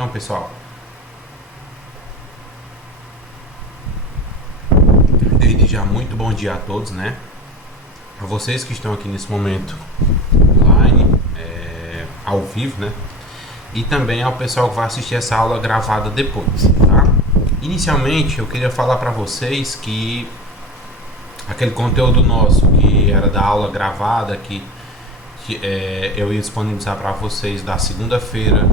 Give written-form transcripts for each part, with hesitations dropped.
Então, pessoal, desde já muito bom dia a todos, né? A vocês que estão aqui nesse momento online, ao vivo, né? E também ao pessoal que vai assistir essa aula gravada depois, tá? Inicialmente, eu queria falar para vocês que aquele conteúdo nosso que era da aula gravada, que eu ia disponibilizar para vocês da segunda-feira,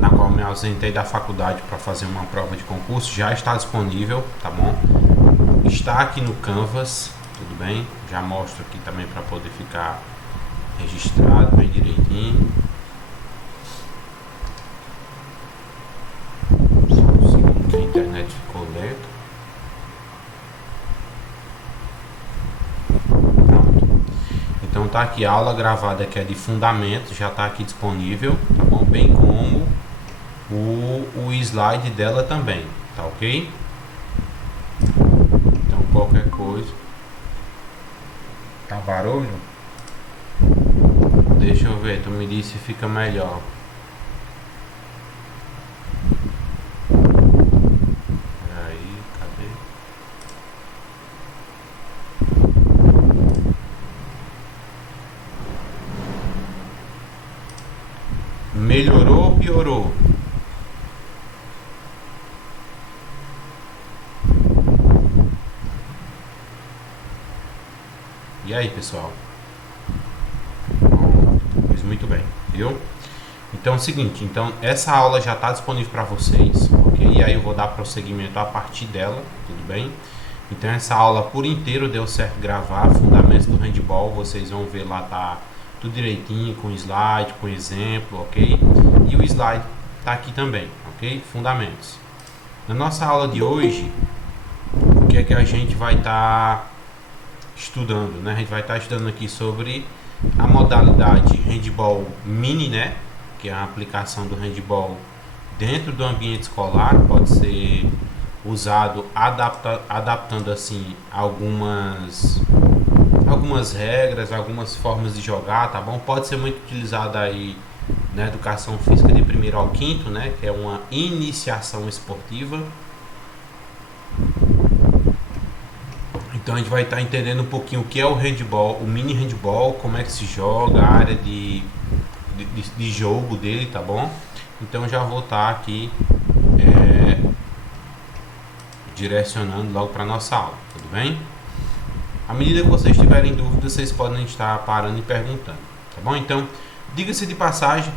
na qual me ausentei da faculdade para fazer uma prova de concurso, já está disponível, tá bom? Está aqui no Canvas, tudo bem? Já mostro aqui também para poder ficar registrado bem direitinho. Só um segundo que a internet ficou lenta. Pronto. Então tá aqui a aula gravada que é de fundamentos, já está aqui disponível, tá bom? Bem como o slide dela também, tá ok? Então qualquer coisa. Tá barulho? Deixa eu ver, tu me diz se fica melhor. Peraí, cadê? Melhorou ou piorou? E aí, pessoal? Pois muito bem, viu? Então é o seguinte, então essa aula já está disponível para vocês, ok? E aí eu vou dar prosseguimento a partir dela, tudo bem? Então essa aula por inteiro deu certo gravar, fundamentos do handball, vocês vão ver lá, tá tudo direitinho, com slide, com exemplo, ok? E o slide tá aqui também, ok? Fundamentos. Na nossa aula de hoje, o que é que a gente vai estar estudando, né? A gente vai estar estudando aqui sobre a modalidade handball mini, né? Que é a aplicação do handball dentro do ambiente escolar, pode ser usado adaptando assim algumas regras, algumas formas de jogar, tá bom? Pode ser muito utilizado aí na educação física de 1º ao 5º, né? Que é uma iniciação esportiva. Então a gente vai estar entendendo um pouquinho o que é o handball, o mini handball, como é que se joga, a área de jogo dele, tá bom? Então já vou estar aqui direcionando logo para nossa aula, tudo bem? À medida que vocês tiverem dúvidas, vocês podem estar parando e perguntando, tá bom? Então, diga-se de passagem,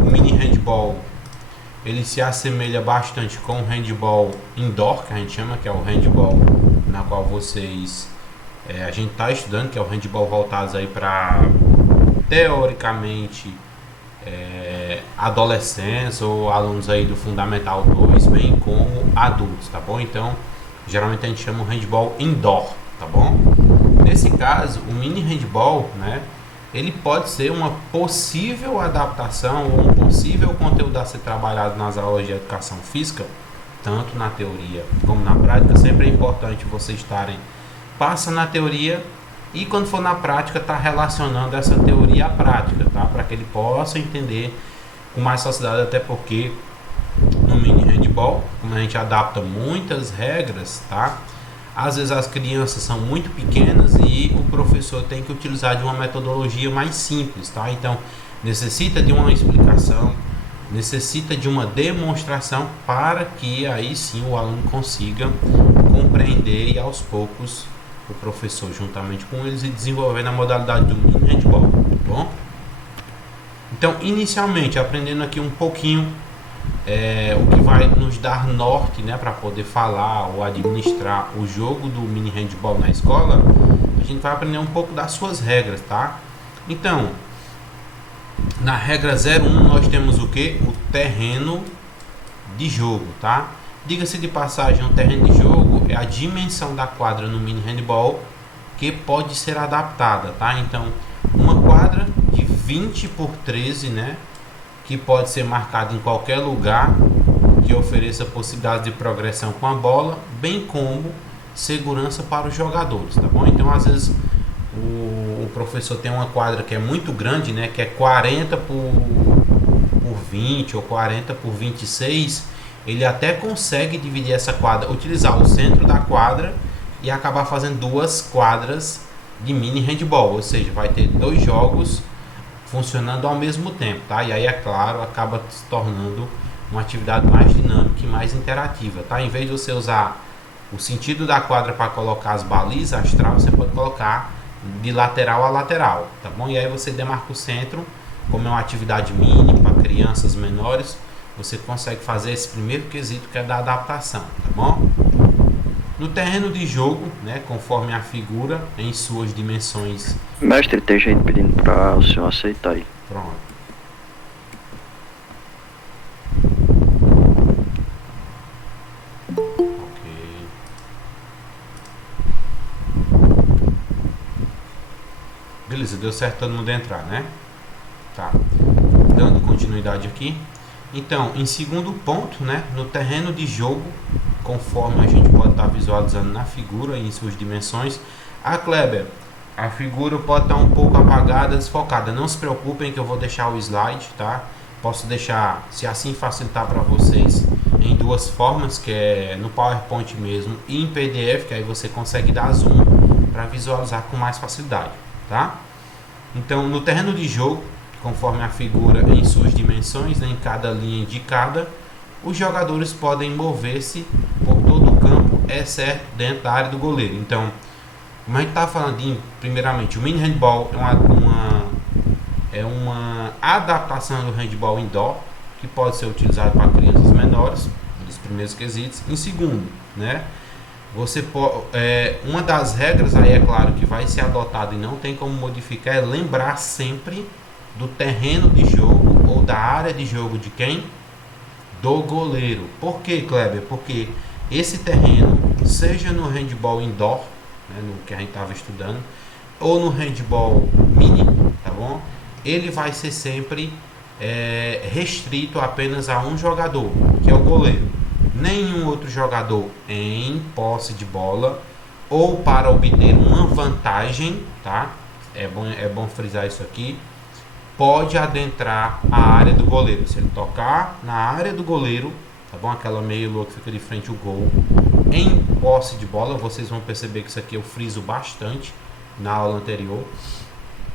o mini handball ele se assemelha bastante com o handball indoor, que a gente chama, que é o handball na qual vocês a gente está estudando, que é o handball voltado aí para teoricamente adolescentes ou alunos aí do Fundamental 2, bem como adultos, tá bom? Então, geralmente a gente chama o handball indoor, tá bom? Nesse caso, o mini handball, né, ele pode ser uma possível adaptação ou um possível conteúdo a ser trabalhado nas aulas de educação física, tanto na teoria como na prática. Sempre é importante vocês estarem passa na teoria e quando for na prática tá relacionando essa teoria à prática, tá? Para que ele possa entender com mais facilidade, até porque no mini handball, como a gente adapta muitas regras, tá? Às vezes as crianças são muito pequenas e o professor tem que utilizar de uma metodologia mais simples, tá? Então necessita de uma explicação, necessita de uma demonstração para que aí sim o aluno consiga compreender e aos poucos o professor juntamente com eles e desenvolver na modalidade do mini handball, tá bom? Então inicialmente aprendendo aqui um pouquinho o que vai nos dar norte, né, para poder falar ou administrar o jogo do mini handball na escola, a gente vai aprender um pouco das suas regras, tá? Então, na regra 01 nós temos o que? O terreno de jogo, tá? Diga-se de passagem, o terreno de jogo é a dimensão da quadra no mini handball que pode ser adaptada, tá? Então, uma quadra de 20 por 13, né, que pode ser marcada em qualquer lugar, que ofereça possibilidade de progressão com a bola, bem como segurança para os jogadores, tá bom? Então, às vezes o professor tem uma quadra que é muito grande, né, que é 40 por 20 ou 40 por 26, ele até consegue dividir essa quadra, utilizar o centro da quadra e acabar fazendo 2 quadras de mini handball, ou seja, vai ter 2 jogos funcionando ao mesmo tempo, tá? E aí, é claro, acaba se tornando uma atividade mais dinâmica e mais interativa, tá? Em vez de você usar o sentido da quadra para colocar as balizas, as travas, você pode colocar de lateral a lateral, tá bom? E aí você demarca o centro, como é uma atividade mini para crianças menores, você consegue fazer esse primeiro quesito, que é da adaptação, tá bom? No terreno de jogo, né, conforme a figura, em suas dimensões... Mestre, tem gente pedindo para o senhor aceitar aí. Pronto. Ok. Beleza, deu certo todo mundo entrar, né? Tá. Dando continuidade aqui. Então, em segundo ponto, né, no terreno de jogo, conforme a gente pode estar visualizando na figura e em suas dimensões. Kleber, a figura pode estar um pouco apagada, desfocada. Não se preocupem que eu vou deixar o slide, tá? Posso deixar, se assim facilitar para vocês, em 2 formas, que é no PowerPoint mesmo e em PDF, que aí você consegue dar zoom para visualizar com mais facilidade, tá? Então, no terreno de jogo, conforme a figura em suas dimensões, né, em cada linha indicada, os jogadores podem mover-se por todo o campo, exceto dentro da área do goleiro. Então, como a gente está falando primeiramente, o mini handball é uma adaptação do handball indoor, que pode ser utilizado para crianças menores, um dos primeiros quesitos. Em segundo, né, você uma das regras aí, é claro, que vai ser adotada e não tem como modificar, é lembrar sempre do terreno de jogo ou da área de jogo de quem? Do goleiro. Por que, Kleber? Porque esse terreno, seja no handball indoor, né, no que a gente estava estudando, ou no handball mini, tá bom? Ele vai ser sempre restrito apenas a um jogador, que é o goleiro. Nenhum outro jogador em posse de bola ou para obter uma vantagem, tá? É bom frisar isso aqui. Pode adentrar a área do goleiro. Se ele tocar na área do goleiro, tá bom? Aquela meia lua que fica de frente ao gol, em posse de bola, vocês vão perceber que isso aqui eu friso bastante na aula anterior,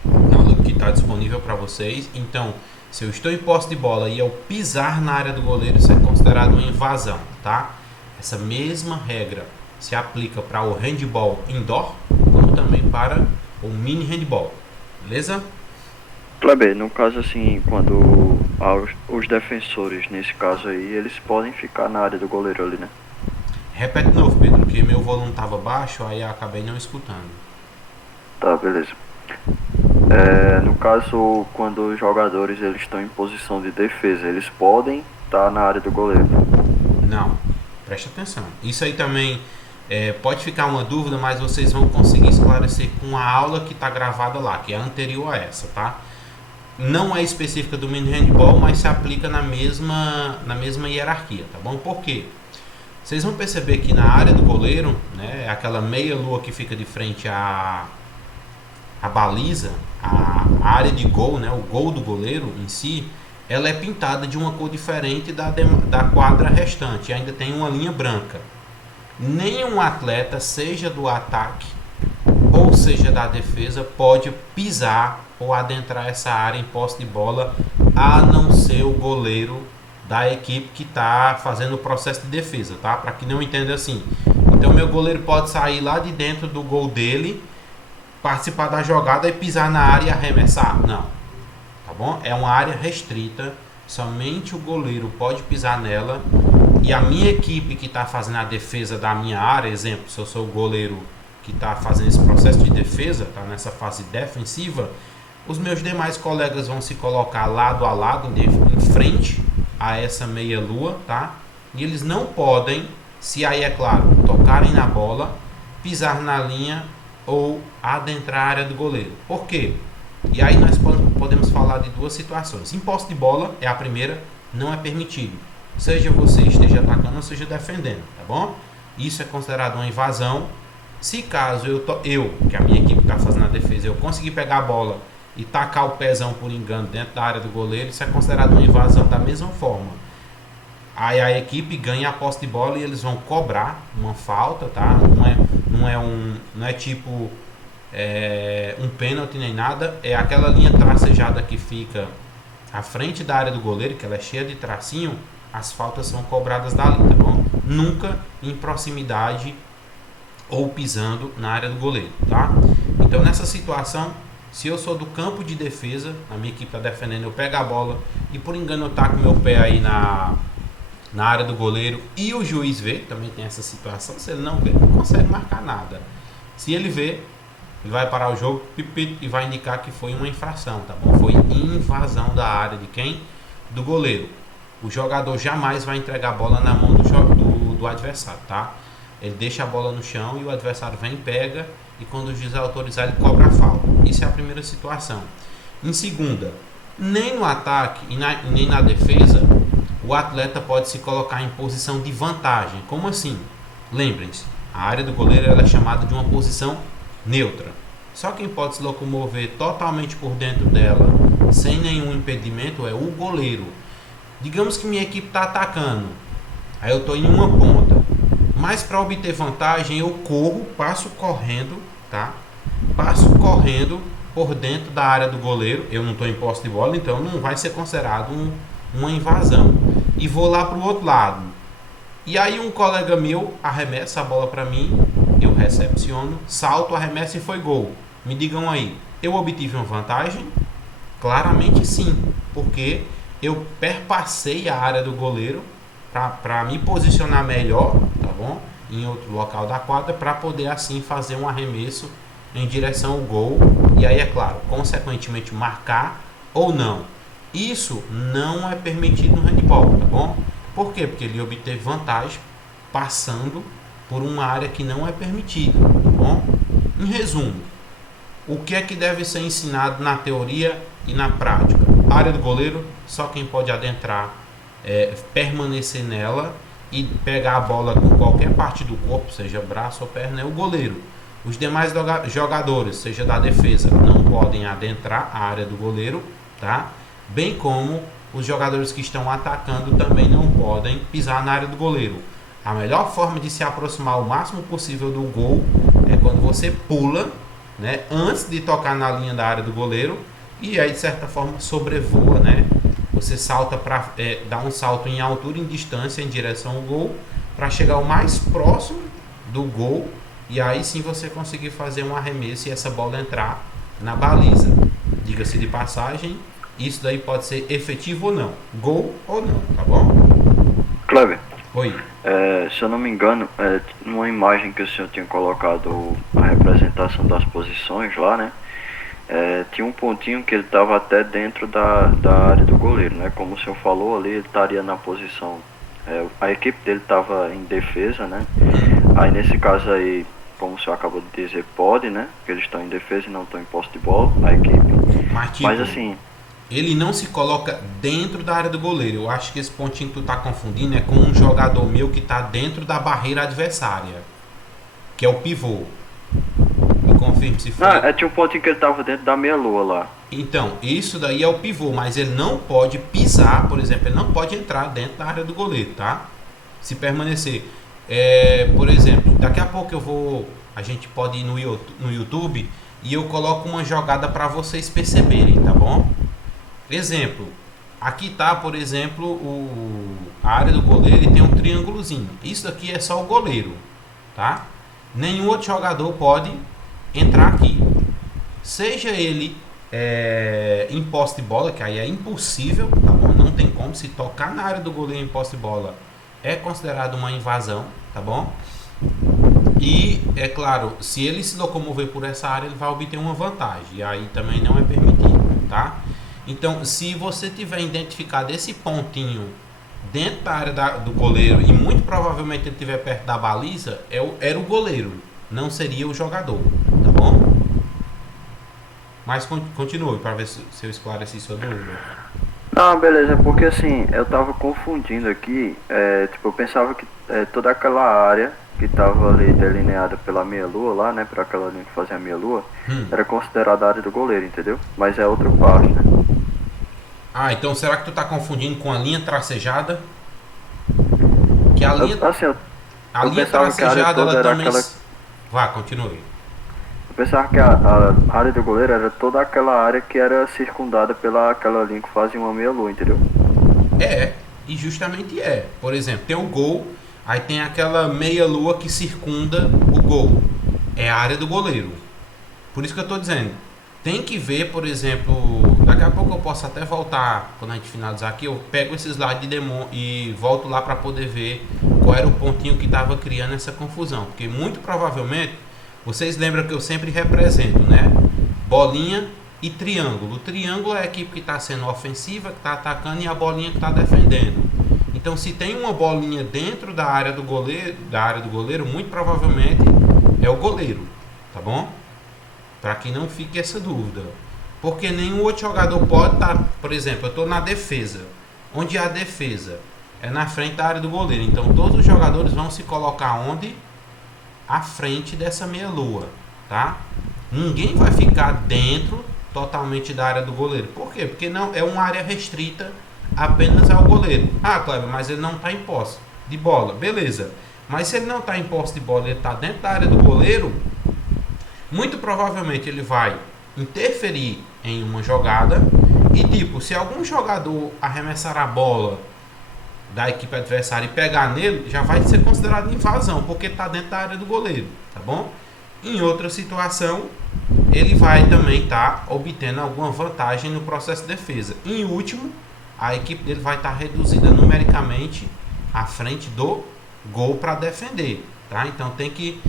na aula que está disponível para vocês. Então, se eu estou em posse de bola e eu pisar na área do goleiro, isso é considerado uma invasão, tá? Essa mesma regra se aplica para o handball indoor, como também para o mini handball, beleza? Kleber, no caso assim, quando os defensores, nesse caso aí, eles podem ficar na área do goleiro ali, né? Repete de novo, Pedro, porque meu volume estava baixo, aí eu acabei não escutando. Tá, beleza. No caso, quando os jogadores eles estão em posição de defesa, eles podem estar na área do goleiro? Não, preste atenção. Isso aí também pode ficar uma dúvida, mas vocês vão conseguir esclarecer com a aula que está gravada lá, que é anterior a essa, tá? Não é específica do mini handball, mas se aplica na mesma hierarquia, tá bom? Por quê? Vocês vão perceber que na área do goleiro, né, aquela meia lua que fica de frente à baliza, a área de gol, né, o gol do goleiro em si, ela é pintada de uma cor diferente da quadra restante, ainda tem uma linha branca. Nenhum atleta, seja do ataque ou seja da defesa, pode pisar ou adentrar essa área em posse de bola, a não ser o goleiro da equipe que está fazendo o processo de defesa, tá? Para que não entenda assim. Então, meu goleiro pode sair lá de dentro do gol dele, participar da jogada e pisar na área e arremessar. Não, tá bom? É uma área restrita, somente o goleiro pode pisar nela. E a minha equipe que está fazendo a defesa da minha área, exemplo, se eu sou o goleiro que está fazendo esse processo de defesa, está nessa fase defensiva, os meus demais colegas vão se colocar lado a lado, em frente a essa meia lua, tá? E eles não podem, se aí é claro, tocarem na bola, pisar na linha ou adentrar a área do goleiro. Por quê? E aí nós podemos falar de 2 situações. Em posse de bola, é a primeira, não é permitido. Seja você esteja atacando ou seja defendendo, tá bom? Isso é considerado uma invasão. Se caso eu que a minha equipe está fazendo a defesa, eu conseguir pegar a bola e tacar o pezão por engano dentro da área do goleiro, isso é considerado uma invasão da mesma forma. Aí a equipe ganha a posse de bola e eles vão cobrar uma falta, tá? Não é tipo um pênalti nem nada, é aquela linha tracejada que fica à frente da área do goleiro, que ela é cheia de tracinho, as faltas são cobradas dali, tá bom? Nunca em proximidade ou pisando na área do goleiro, tá? Então nessa situação, se eu sou do campo de defesa, a minha equipe está defendendo, eu pego a bola e por engano eu taco meu pé aí na área do goleiro e o juiz vê, também tem essa situação, se ele não vê, não consegue marcar nada. Se ele vê, ele vai parar o jogo e vai indicar que foi uma infração, tá bom? Foi invasão da área de quem? Do goleiro. O jogador jamais vai entregar a bola na mão do adversário, tá? Ele deixa a bola no chão e o adversário vem, pega e quando o juiz autorizar ele cobra a falta. Isso é a primeira situação. Em segunda, nem no ataque e nem na defesa o atleta pode se colocar em posição de vantagem. Como assim? Lembrem-se, a área do goleiro ela é chamada de uma posição neutra. Só quem pode se locomover totalmente por dentro dela, sem nenhum impedimento, é o goleiro. Digamos que minha equipe está atacando, aí eu estou em uma ponta, mas para obter vantagem eu corro, passo correndo, tá? Passo correndo por dentro da área do goleiro, eu não estou em posse de bola, então não vai ser considerado uma invasão. E vou lá para o outro lado. E aí um colega meu arremessa a bola para mim, eu recepciono, salto, arremesso e foi gol. Me digam aí, eu obtive uma vantagem? Claramente sim, porque eu perpassei a área do goleiro para me posicionar melhor, tá bom? Em outro local da quadra, para poder assim fazer um arremesso em direção ao gol. E aí, é claro, consequentemente marcar ou não. Isso não é permitido no handball, tá bom? Por quê? Porque ele obteve vantagem passando por uma área que não é permitida, tá bom? Em resumo, o que é que deve ser ensinado na teoria e na prática? A área do goleiro, só quem pode adentrar, permanecer nela e pegar a bola com qualquer parte do corpo, seja braço ou perna, é o goleiro. Os demais jogadores, seja da defesa, não podem adentrar a área do goleiro, tá? Bem como os jogadores que estão atacando também não podem pisar na área do goleiro. A melhor forma de se aproximar o máximo possível do gol é quando você pula, né, antes de tocar na linha da área do goleiro e aí de certa forma sobrevoa, né? Você salta para dar um salto em altura e em distância em direção ao gol para chegar o mais próximo do gol e aí sim você conseguir fazer um arremesso e essa bola entrar na baliza. Diga-se de passagem, isso daí pode ser efetivo ou não, gol ou não, tá bom? Kleber. Oi. Se eu não me engano, numa imagem que o senhor tinha colocado a representação das posições lá, né? Tinha um pontinho que ele estava até dentro da área do goleiro, né? Como o senhor falou ali, ele estaria na posição. A equipe dele estava em defesa, né? Aí nesse caso aí, como o senhor acabou de dizer, pode, né? Porque eles estão em defesa e não estão em posse de bola, a equipe. Mas assim, ele não se coloca dentro da área do goleiro. Eu acho que esse pontinho que tu tá confundindo é com um jogador meu que tá dentro da barreira adversária, que é o pivô. Me confirme se for. Não, tinha um pontinho que ele tava dentro da meia-lua lá. Então, isso daí é o pivô, mas ele não pode pisar, por exemplo, ele não pode entrar dentro da área do goleiro, tá? Se permanecer. Por exemplo, daqui a pouco a gente pode ir no YouTube e eu coloco uma jogada para vocês perceberem, tá bom? Exemplo, aqui tá, por exemplo, a área do goleiro e tem um triângulozinho. Isso aqui é só o goleiro, tá? Nenhum outro jogador pode entrar aqui. Seja ele em posse de bola, que aí é impossível, tá bom? Não tem como. Se tocar na área do goleiro em posse de bola, é considerado uma invasão, tá bom? E, é claro, se ele se locomover por essa área, ele vai obter uma vantagem. E aí também não é permitido, tá? Então, se você tiver identificado esse pontinho dentro da área do goleiro e muito provavelmente ele estiver perto da baliza, era o goleiro, não seria o jogador, tá bom? Mas continue para ver se eu esclareci sua dúvida. Não, beleza, porque assim, eu tava confundindo aqui, eu pensava que toda aquela área que estava ali delineada pela meia-lua lá, né? Por aquela linha que fazia a meia-lua, era considerada a área do goleiro, entendeu? Mas é outra parte, né? Ah, então será que tu tá confundindo com a linha tracejada? Que a linha, Assim, a eu linha pensava que a área tracejada toda ela era também. aquela. Vá, continue. Eu pensava que a área do goleiro era toda aquela área que era circundada pela aquela linha que fazia uma meia-lua, entendeu? É, e justamente é. Por exemplo, tem o gol, aí tem aquela meia-lua que circunda o gol. É a área do goleiro. Por isso que eu tô dizendo. Tem que ver, por exemplo, daqui a pouco eu posso até voltar, quando a gente finalizar aqui, eu pego esse slide de demo e volto lá para poder ver qual era o pontinho que estava criando essa confusão. Porque muito provavelmente, vocês lembram que eu sempre represento, né? Bolinha e triângulo. O triângulo é a equipe que está sendo ofensiva, que está atacando, e a bolinha que está defendendo. Então, se tem uma bolinha dentro da área do goleiro, muito provavelmente é o goleiro, tá bom? Para que não fique essa dúvida. Porque nenhum outro jogador pode estar, por exemplo, eu estou na defesa. Onde a defesa é na frente da área do goleiro. Então todos os jogadores vão se colocar onde? À frente dessa meia-lua, tá? Ninguém vai ficar dentro totalmente da área do goleiro. Por quê? Porque não é uma área restrita apenas ao goleiro. Ah, Cleber, mas ele não está em posse de bola. Beleza. Mas se ele não está em posse de bola, ele está dentro da área do goleiro, muito provavelmente ele vai interferir em uma jogada e, tipo, se algum jogador arremessar a bola da equipe adversária e pegar nele, já vai ser considerado invasão, porque está dentro da área do goleiro, tá bom? Em outra situação, ele vai também estar obtendo alguma vantagem no processo de defesa. Em último, a equipe dele vai estar reduzida numericamente à frente do gol para defender, tá? Então tem que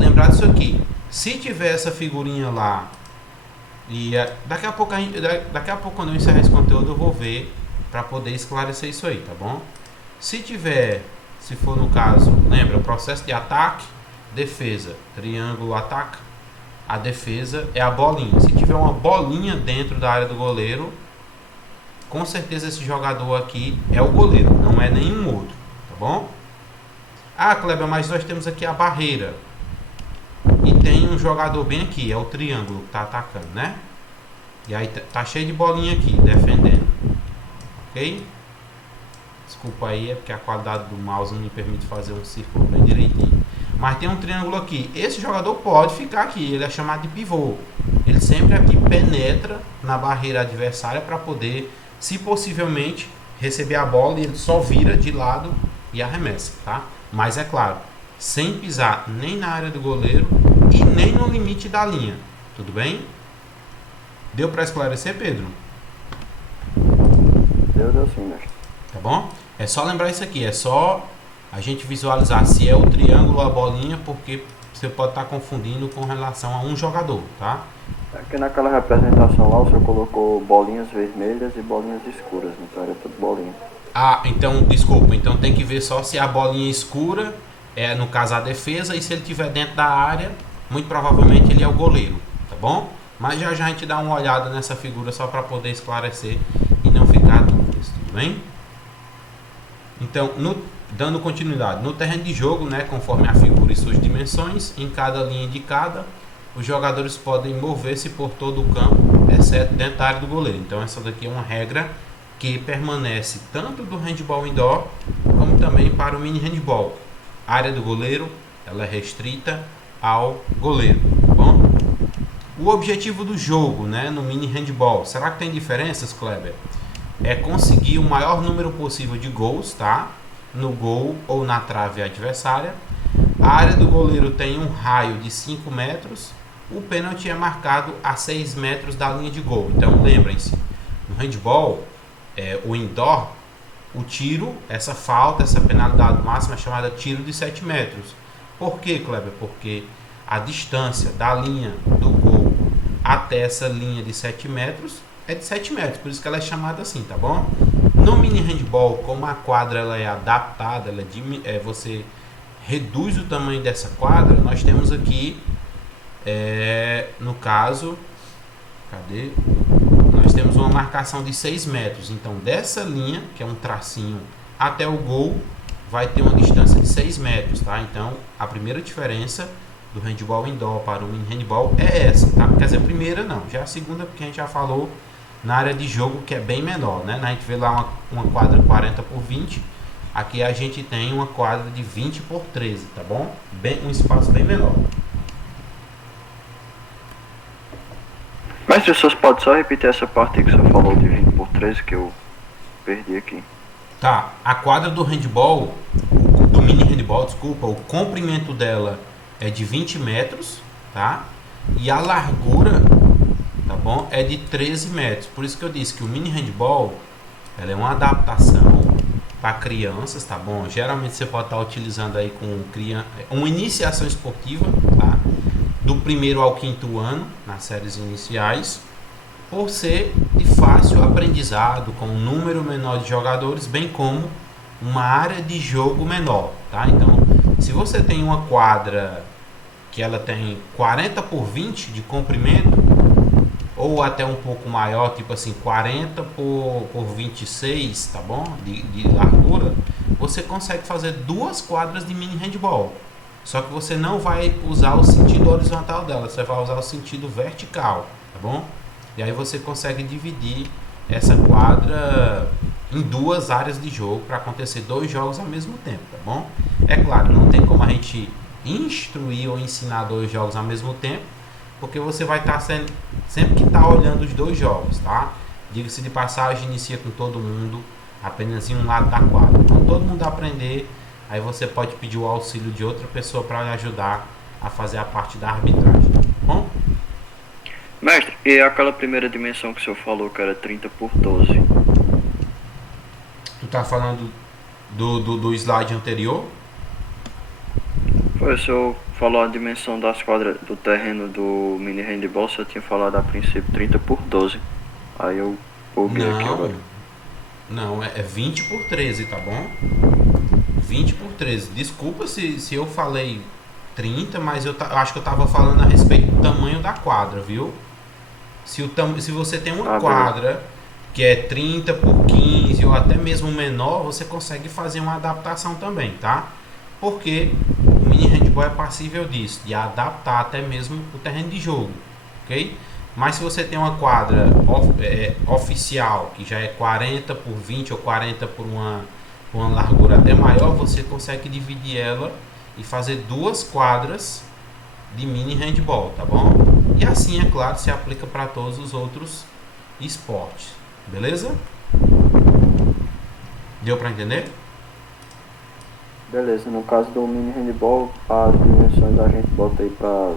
lembrar disso aqui. Se tiver essa figurinha lá, e daqui a pouco quando eu encerrar esse conteúdo eu vou ver para poder esclarecer isso aí, tá bom? Se for no caso, lembra, o processo de ataque, defesa, triângulo, ataca, a defesa é a bolinha. Se tiver uma bolinha dentro da área do goleiro, com certeza esse jogador aqui é o goleiro, não é nenhum outro, tá bom? Ah, Kleber, mas nós temos aqui a barreira. E tem um jogador bem aqui, é o triângulo que tá atacando, né? E aí tá cheio de bolinha aqui, defendendo. Ok? Desculpa aí, é porque a qualidade do mouse não me permite fazer um círculo bem direitinho. Mas tem um triângulo aqui. Esse jogador pode ficar aqui, ele é chamado de pivô. Ele sempre aqui penetra na barreira adversária para poder, se possivelmente, receber a bola, e ele só vira de lado e arremessa, tá? Mas é claro, sem pisar nem na área do goleiro e nem no limite da linha. Tudo bem? Deu para esclarecer, Pedro? Deu sim, mestre. Tá bom? É só lembrar isso aqui, é só a gente visualizar se é o triângulo ou a bolinha, porque você pode estar confundindo com relação a um jogador, tá? Aqui naquela representação lá, o senhor colocou bolinhas vermelhas e bolinhas escuras, então era tudo bolinha. Ah, então, desculpa, então tem que ver só se a bolinha escura é, no caso, a defesa, e se ele estiver dentro da área, muito provavelmente ele é o goleiro, tá bom? Mas já a gente dá uma olhada nessa figura só para poder esclarecer e não ficar dúvidas, tudo bem? Então, dando continuidade, no terreno de jogo, né, conforme a figura e suas dimensões, em cada linha indicada, os jogadores podem mover-se por todo o campo, exceto dentro da área do goleiro. Então, essa daqui é uma regra que permanece tanto do handball indoor, como também para o mini handball. A área do goleiro, ela é restrita ao goleiro, tá bom? O objetivo do jogo, né, no mini handball, será que tem diferenças, Kleber? É conseguir o maior número possível de gols, tá? No gol ou na trave adversária. A área do goleiro tem um raio de 5 metros. O pênalti é marcado a 6 metros da linha de gol. Então, lembrem-se, no handball, o indoor, o tiro, essa falta, essa penalidade máxima é chamada tiro de 7 metros. Por quê, Kleber? Porque a distância da linha do gol até essa linha de 7 metros é de 7 metros, por isso que ela é chamada assim, tá bom? No mini handball, como a quadra ela é adaptada, você reduz o tamanho dessa quadra, nós temos aqui, no caso, cadê? Nós temos uma marcação de 6 metros, então dessa linha, que é um tracinho, até o gol, vai ter uma distância de 6 metros, tá? Então, a primeira diferença do handball indoor para o mini handball é essa, tá? Quer dizer, a primeira não, já a segunda, porque a gente já falou na área de jogo, que é bem menor, né? A gente vê lá uma quadra 40 por 20, aqui a gente tem uma quadra de 20 por 13, tá bom? Um espaço bem menor. Mas vocês podem só repetir essa parte que você falou de 20 por 13 que eu perdi aqui. Tá, a quadra do handball, do mini handball, desculpa, o comprimento dela é de 20 metros, tá? E a largura, tá bom, é de 13 metros. Por isso que eu disse que o mini handball, ela é uma adaptação para crianças, tá bom? Geralmente você pode estar utilizando aí com uma iniciação esportiva, tá? Do primeiro ao quinto ano, nas séries iniciais, por ser de fácil aprendizado, com um número menor de jogadores, bem como uma área de jogo menor, tá? Então, se você tem uma quadra que ela tem 40 por 20 de comprimento, ou até um pouco maior, tipo assim, 40 por 26, tá bom? De largura, você consegue fazer 2 quadras de mini handball. Só que você não vai usar o sentido horizontal dela, você vai usar o sentido vertical, tá bom? E aí você consegue dividir essa quadra em 2 áreas de jogo para acontecer 2 jogos ao mesmo tempo, tá bom? É claro, não tem como a gente instruir ou ensinar 2 jogos ao mesmo tempo, porque você vai estar sempre que estar olhando os 2 jogos, tá? Diga-se de passagem, inicia com todo mundo apenas em um lado da quadra. Então todo mundo aprender, aí você pode pedir o auxílio de outra pessoa para lhe ajudar a fazer a parte da arbitragem, tá bom? Mestre, e aquela primeira dimensão que o senhor falou que era 30 por 12? Tu tá falando do slide anterior? Foi, o senhor falou a dimensão das quadras do terreno do mini handball, o senhor tinha falado a princípio 30 por 12. Aí eu ouvi aqui agora. Não, é 20 por 13, tá bom? 20 por 13. Desculpa se eu falei 30, mas eu acho que eu tava falando a respeito do tamanho da quadra, viu? Se você tem uma quadra que é 30 por 15 ou até mesmo menor, você consegue fazer uma adaptação também, tá? Porque o mini handball é passível disso, de adaptar até mesmo o terreno de jogo, ok? Mas se você tem uma quadra oficial, que já é 40 por 20 ou 40 por uma largura até maior, você consegue dividir ela e fazer 2 quadras de mini handball, tá bom? E assim, é claro, se aplica para todos os outros esportes, beleza? Deu para entender? Beleza, no caso do mini handball, as dimensões a gente bota aí para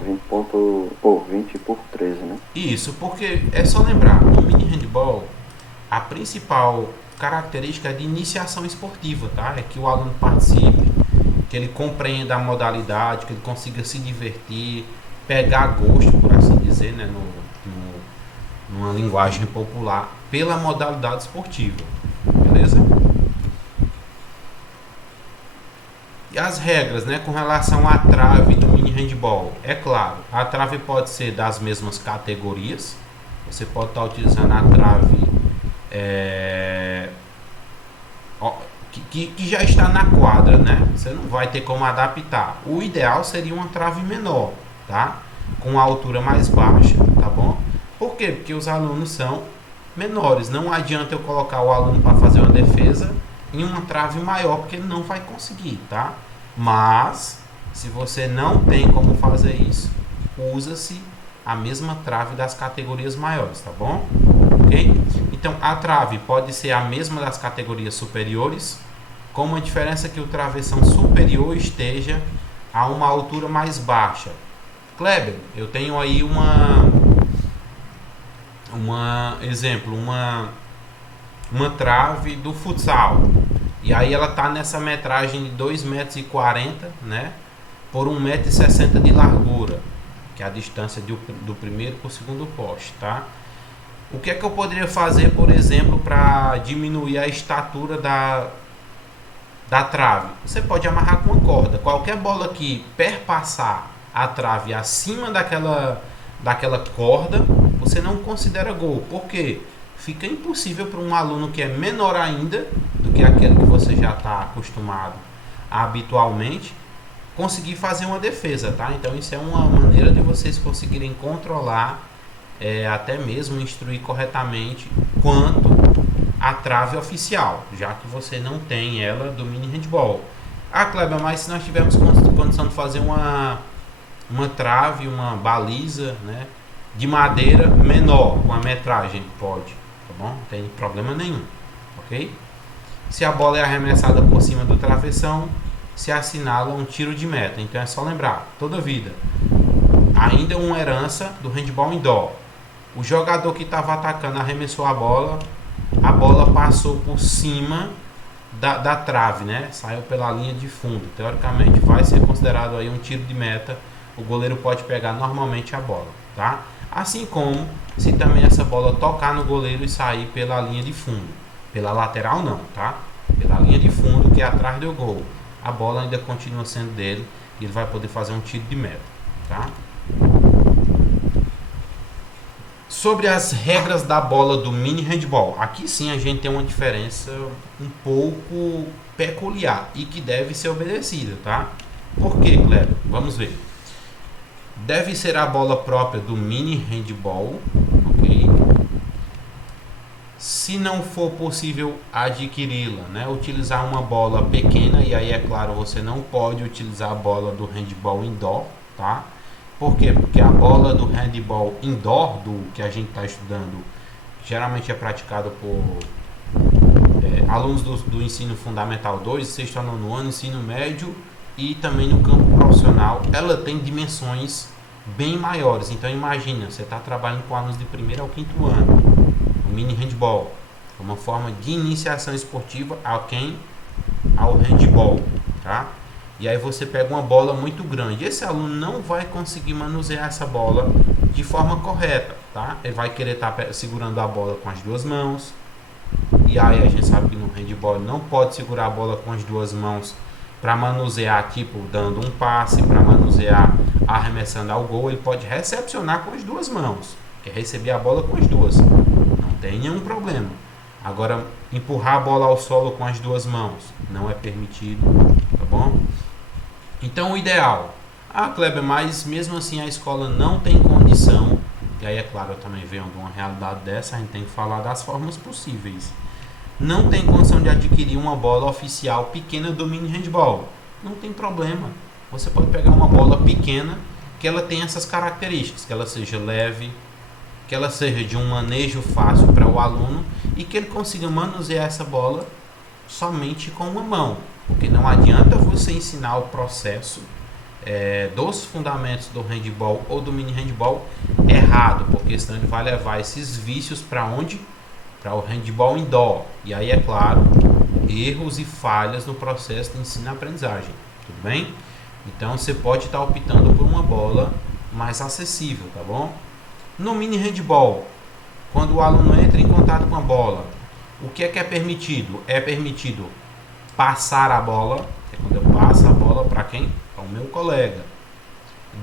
20 por 13, né? Isso, porque é só lembrar, no mini handball, a principal característica é de iniciação esportiva, tá? É que o aluno participe, que ele compreenda a modalidade, que ele consiga se divertir, pegar gosto, por assim dizer, né? Numa linguagem popular, pela modalidade esportiva, beleza? E as regras, né, com relação à trave do mini handball, é claro, a trave pode ser das mesmas categorias, você pode estar utilizando a trave que já está na quadra, né? Você não vai ter como adaptar. O ideal seria uma trave menor, tá? Com a altura mais baixa, tá bom? Por quê? Porque os alunos são menores. Não adianta eu colocar o aluno para fazer uma defesa em uma trave maior, porque ele não vai conseguir, tá? Mas, se você não tem como fazer isso, usa-se a mesma trave das categorias maiores, tá bom? Ok? Então, a trave pode ser a mesma das categorias superiores, com uma diferença que o travessão superior esteja a uma altura mais baixa. Kleber, eu tenho aí uma trave do futsal. E aí ela tá nessa metragem de 2,40 m, né? Por 1,60 m de largura, que é a distância do primeiro para o segundo poste, tá? O que é que eu poderia fazer, por exemplo, para diminuir a estatura da trave? Você pode amarrar com uma corda. Qualquer bola que perpassar a trave acima daquela corda, você não considera gol. Por quê? Fica impossível para um aluno que é menor ainda do que aquele que você já está acostumado habitualmente, conseguir fazer uma defesa, tá? Então isso é uma maneira de vocês conseguirem controlar, até mesmo instruir corretamente quanto à trave oficial, já que você não tem ela do mini handball. Ah, Kleber, mas se nós tivermos condição de fazer uma trave, uma baliza, né, de madeira menor, com a metragem, pode, tá bom? Não tem problema nenhum, ok? Se a bola é arremessada por cima do travessão, se assinala um tiro de meta. Então é só lembrar, toda vida, ainda uma herança do handball indoor. O jogador que estava atacando arremessou a bola passou por cima da trave, né? Saiu pela linha de fundo. Teoricamente vai ser considerado aí um tiro de meta. O goleiro pode pegar normalmente a bola, tá? Assim como se também essa bola tocar no goleiro e sair pela linha de fundo. Pela lateral não, tá? Pela linha de fundo, que é atrás do gol. A bola ainda continua sendo dele e ele vai poder fazer um tiro de meta, tá? Sobre as regras da bola do mini handball, aqui sim a gente tem uma diferença um pouco peculiar e que deve ser obedecida, tá? Por quê, Kleber? Vamos ver. Deve ser a bola própria do mini handball, ok? Se não for possível adquiri-la, né? Utilizar uma bola pequena, e aí é claro, você não pode utilizar a bola do handball indoor, tá? Por quê? Porque a bola do handball indoor, do que a gente está estudando, geralmente é praticado por alunos do ensino fundamental 2, sexto a nono ano, ensino médio e também no campo profissional. Ela tem dimensões bem maiores. Então imagina, você está trabalhando com alunos de primeiro ao quinto ano, o mini handball, uma forma de iniciação esportiva ao handball, tá? E aí você pega uma bola muito grande. Esse aluno não vai conseguir manusear essa bola de forma correta, tá? Ele vai querer estar segurando a bola com as duas mãos. E aí a gente sabe que no handball não pode segurar a bola com as duas mãos para manusear, tipo dando um passe, para manusear arremessando ao gol. Ele pode recepcionar com as duas mãos, que é receber a bola com as duas. Não tem nenhum problema. Agora, empurrar a bola ao solo com as duas mãos não é permitido, tá bom? Então o ideal, Kleber, mas mesmo assim a escola não tem condição, e aí é claro, eu também venho de uma realidade dessa, a gente tem que falar das formas possíveis. Não tem condição de adquirir uma bola oficial pequena do mini handball, não tem problema. Você pode pegar uma bola pequena que ela tenha essas características, que ela seja leve, que ela seja de um manejo fácil para o aluno e que ele consiga manusear essa bola somente com uma mão. Porque não adianta você ensinar o processo dos fundamentos do handball ou do mini handball errado, porque senão ele vai levar esses vícios para onde? Para o handball indoor. E aí, é claro, erros e falhas no processo de ensino-aprendizagem. Tudo bem? Então você pode estar optando por uma bola mais acessível, tá bom? No mini handball, quando o aluno entra em contato com a bola, o que é permitido? É permitido passar a bola, que é quando eu passo a bola para quem? Para o meu colega.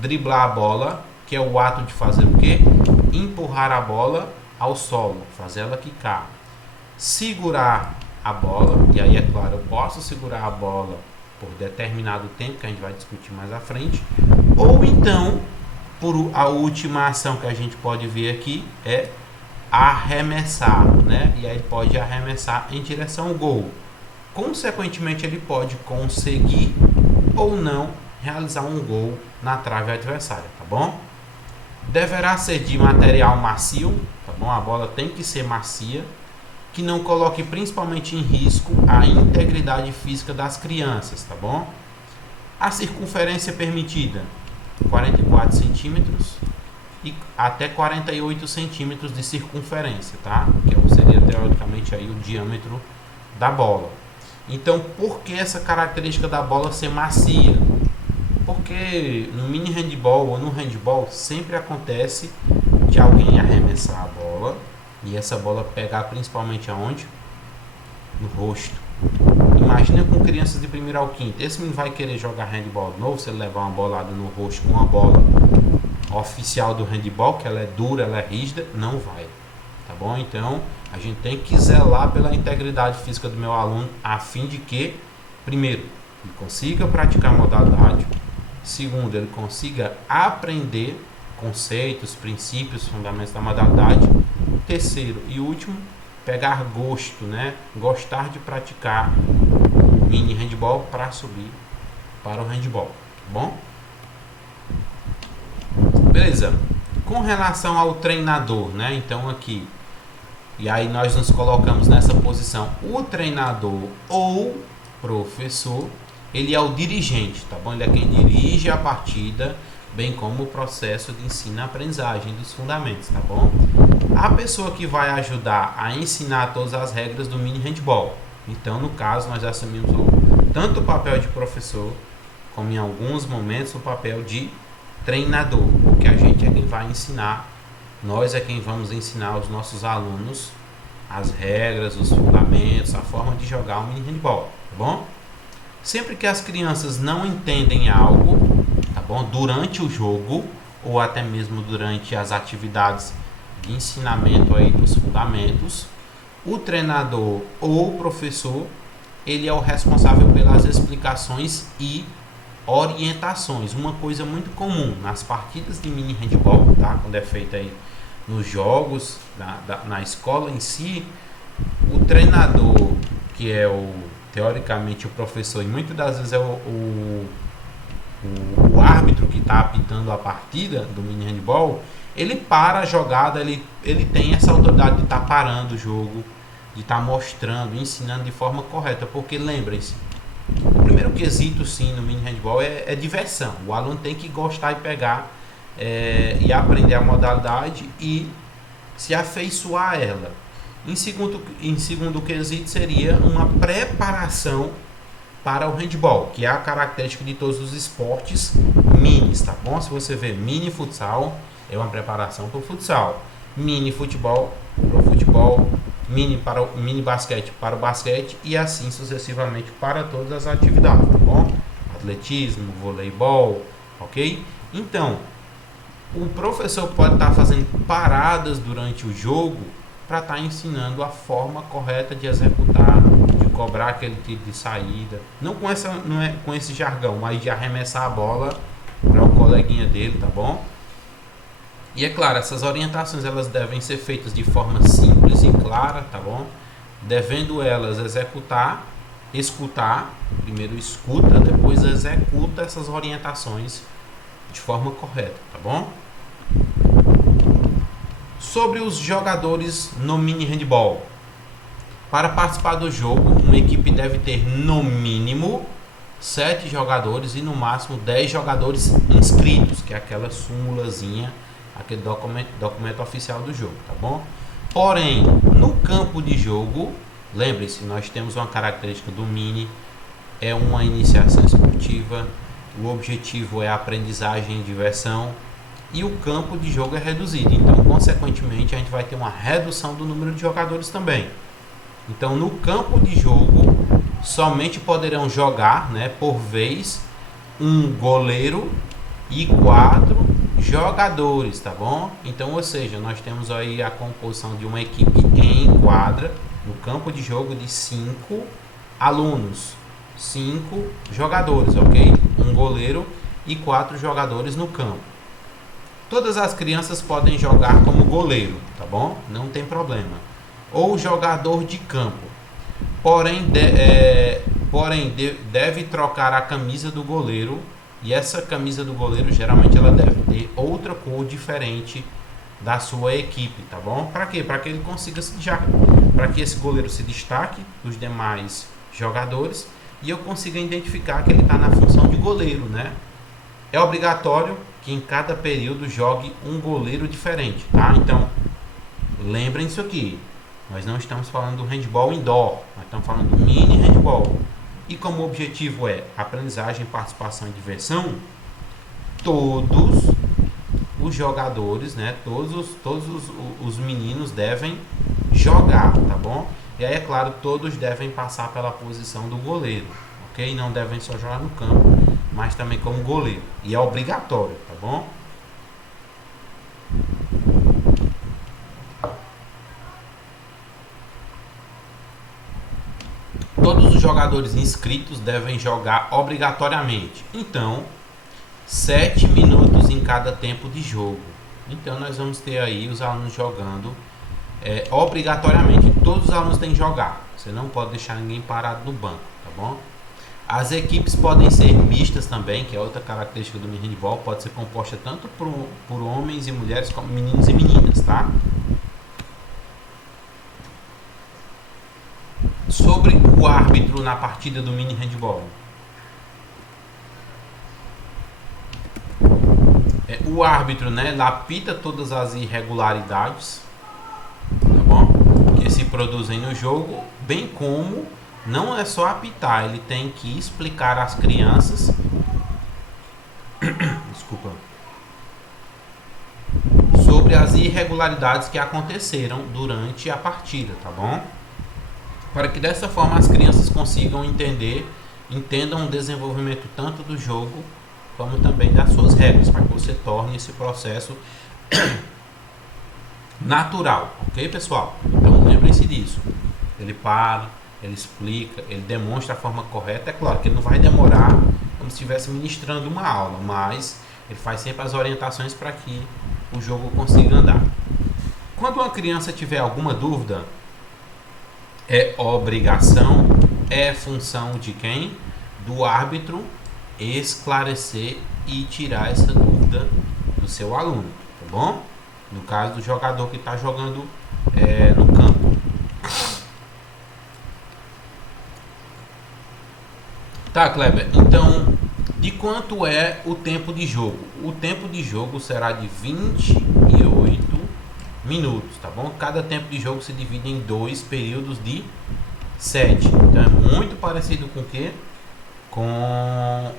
Driblar a bola, que é o ato de fazer o quê? Empurrar a bola ao solo, fazer ela quicar. Segurar a bola, e aí é claro, eu posso segurar a bola por determinado tempo, que a gente vai discutir mais à frente, ou então, por a última ação que a gente pode ver aqui, é arremessar, né? E aí ele pode arremessar em direção ao gol. Consequentemente, ele pode conseguir ou não realizar um gol na trave adversária, tá bom? Deverá ser de material macio, tá bom? A bola tem que ser macia, que não coloque principalmente em risco a integridade física das crianças, tá bom? A circunferência permitida, 44 centímetros e até 48 centímetros de circunferência, tá? Que seria teoricamente aí o diâmetro da bola. Então, por que essa característica da bola ser macia? Porque no mini handball ou no handball sempre acontece de alguém arremessar a bola e essa bola pegar principalmente aonde? No rosto. Imagina com crianças de primeiro ao quinto. Esse menino vai querer jogar handball de novo se ele levar uma bolada no rosto com uma bola oficial do handball, que ela é dura, ela é rígida, não vai. Tá bom? Então, a gente tem que zelar pela integridade física do meu aluno, a fim de que, primeiro, ele consiga praticar a modalidade. Segundo, ele consiga aprender conceitos, princípios, fundamentos da modalidade. Terceiro e último, pegar gosto, né? Gostar de praticar mini handball para subir para o handball, tá bom? Beleza. Com relação ao treinador, né? Então aqui, e aí nós nos colocamos nessa posição. O treinador ou professor, ele é o dirigente, tá bom? Ele é quem dirige a partida, bem como o processo de ensino-aprendizagem dos fundamentos, tá bom? A pessoa que vai ajudar a ensinar todas as regras do mini handball. Então, no caso, nós assumimos tanto o papel de professor, como em alguns momentos o papel de treinador, porque a gente é quem vai ensinar, nós é quem vamos ensinar aos nossos alunos as regras, os fundamentos, a forma de jogar o mini handball, tá bom? Sempre que as crianças não entendem algo, tá bom? Durante o jogo ou até mesmo durante as atividades de ensinamento aí dos fundamentos, o treinador ou o professor, ele é o responsável pelas explicações e orientações. Uma coisa muito comum nas partidas de mini handball, tá? Quando é feita aí nos jogos, na escola em si, o treinador, que é teoricamente o professor, e muitas das vezes é o árbitro que está apitando a partida do mini handball, ele para a jogada, ele tem essa autoridade de estar parando o jogo, de estar mostrando, ensinando de forma correta, porque lembrem-se, o primeiro quesito sim no mini handball é diversão. O aluno tem que gostar e pegar e aprender a modalidade e se afeiçoar a ela. Em segundo quesito seria uma preparação para o handball, que é a característica de todos os esportes minis, tá bom? Se você vê mini futsal, é uma preparação para o futsal, mini futebol para o futebol, mini basquete para o basquete e assim sucessivamente para todas as atividades, tá bom? Atletismo, voleibol, ok? Então, o professor pode estar fazendo paradas durante o jogo para estar ensinando a forma correta de executar, de cobrar aquele tiro de saída, não é com esse jargão, mas de arremessar a bola para o coleguinha dele, tá bom? E é claro, essas orientações elas devem ser feitas de forma simples e clara, tá bom? Devendo elas escutar, primeiro escuta, depois executa essas orientações de forma correta, tá bom? Sobre os jogadores no mini handball. Para participar do jogo, uma equipe deve ter no mínimo 7 jogadores e no máximo 10 jogadores inscritos, que é aquela súmulazinha, aquele documento oficial do jogo, tá bom? Porém, no campo de jogo, lembre-se, nós temos uma característica do mini, é uma iniciação esportiva, o objetivo é a aprendizagem e diversão, e o campo de jogo é reduzido, então consequentemente a gente vai ter uma redução do número de jogadores também. Então no campo de jogo somente poderão jogar, né, por vez, um goleiro e 4 jogadores, tá bom? Então, ou seja, nós temos aí a composição de uma equipe em quadra, no campo de jogo de 5 alunos, 5 jogadores, ok? Um goleiro e 4 jogadores no campo. Todas as crianças podem jogar como goleiro, tá bom? Não tem problema. Ou jogador de campo. Porém, deve trocar a camisa do goleiro. E essa camisa do goleiro, geralmente, ela deve ter outra cor diferente da sua equipe, tá bom? Para quê? Para que ele consiga para que esse goleiro se destaque dos demais jogadores e eu consiga identificar que ele está na função de goleiro, né? É obrigatório que em cada período jogue um goleiro diferente, tá? Então, lembrem isso aqui. Nós não estamos falando do handball indoor, nós estamos falando do mini handball. E como o objetivo é aprendizagem, participação e diversão, todos os jogadores, né? Todos os meninos devem jogar, tá bom? E aí, é claro, todos devem passar pela posição do goleiro, ok? Não devem só jogar no campo, mas também como goleiro. E é obrigatório, tá bom? Todos os os jogadores inscritos devem jogar obrigatoriamente. Então, 7 minutos em cada tempo de jogo. Então, nós vamos ter aí os alunos jogando obrigatoriamente. Todos os alunos têm que jogar. Você não pode deixar ninguém parado no banco, tá bom? As equipes podem ser mistas também, que é outra característica do mini handball. Pode ser composta tanto por homens e mulheres, como meninos e meninas, tá? Sobre o árbitro na partida do mini handball. O árbitro, né, ele apita todas as irregularidades, tá bom? Que se produzem no jogo, bem como não é só apitar, ele tem que explicar às crianças desculpa, sobre as irregularidades que aconteceram durante a partida, tá bom? Para que dessa forma as crianças consigam entendam o desenvolvimento tanto do jogo como também das suas regras, para que você torne esse processo natural, ok, pessoal? Então lembrem-se disso. Ele para, ele explica, ele demonstra a forma correta. É claro que ele não vai demorar como se estivesse ministrando uma aula, mas ele faz sempre as orientações para que o jogo consiga andar. Quando uma criança tiver alguma dúvida, é obrigação, é função de quem? Do árbitro esclarecer e tirar essa dúvida do seu aluno, tá bom? No caso do jogador que está jogando no campo. Tá, Kleber, então de quanto é o tempo de jogo? O tempo de jogo será de 28 minutos, tá bom? Cada tempo de jogo se divide em 2 períodos de 7. Então é muito parecido com o quê? Com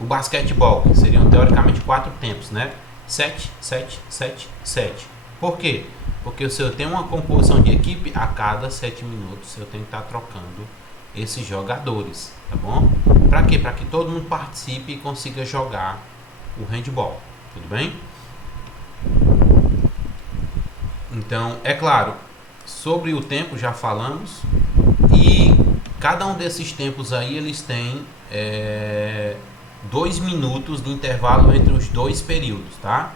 o basquetebol, que seriam teoricamente 4 tempos, né? 7, 7, 7, 7. Por quê? Porque se eu tenho uma composição de equipe, a cada 7 minutos eu tenho que estar trocando esses jogadores, tá bom? Para quê? Para que todo mundo participe e consiga jogar o handball, tudo bem? Então, é claro, sobre o tempo já falamos, e cada um desses tempos aí eles têm 2 minutos de intervalo entre os 2 períodos, tá?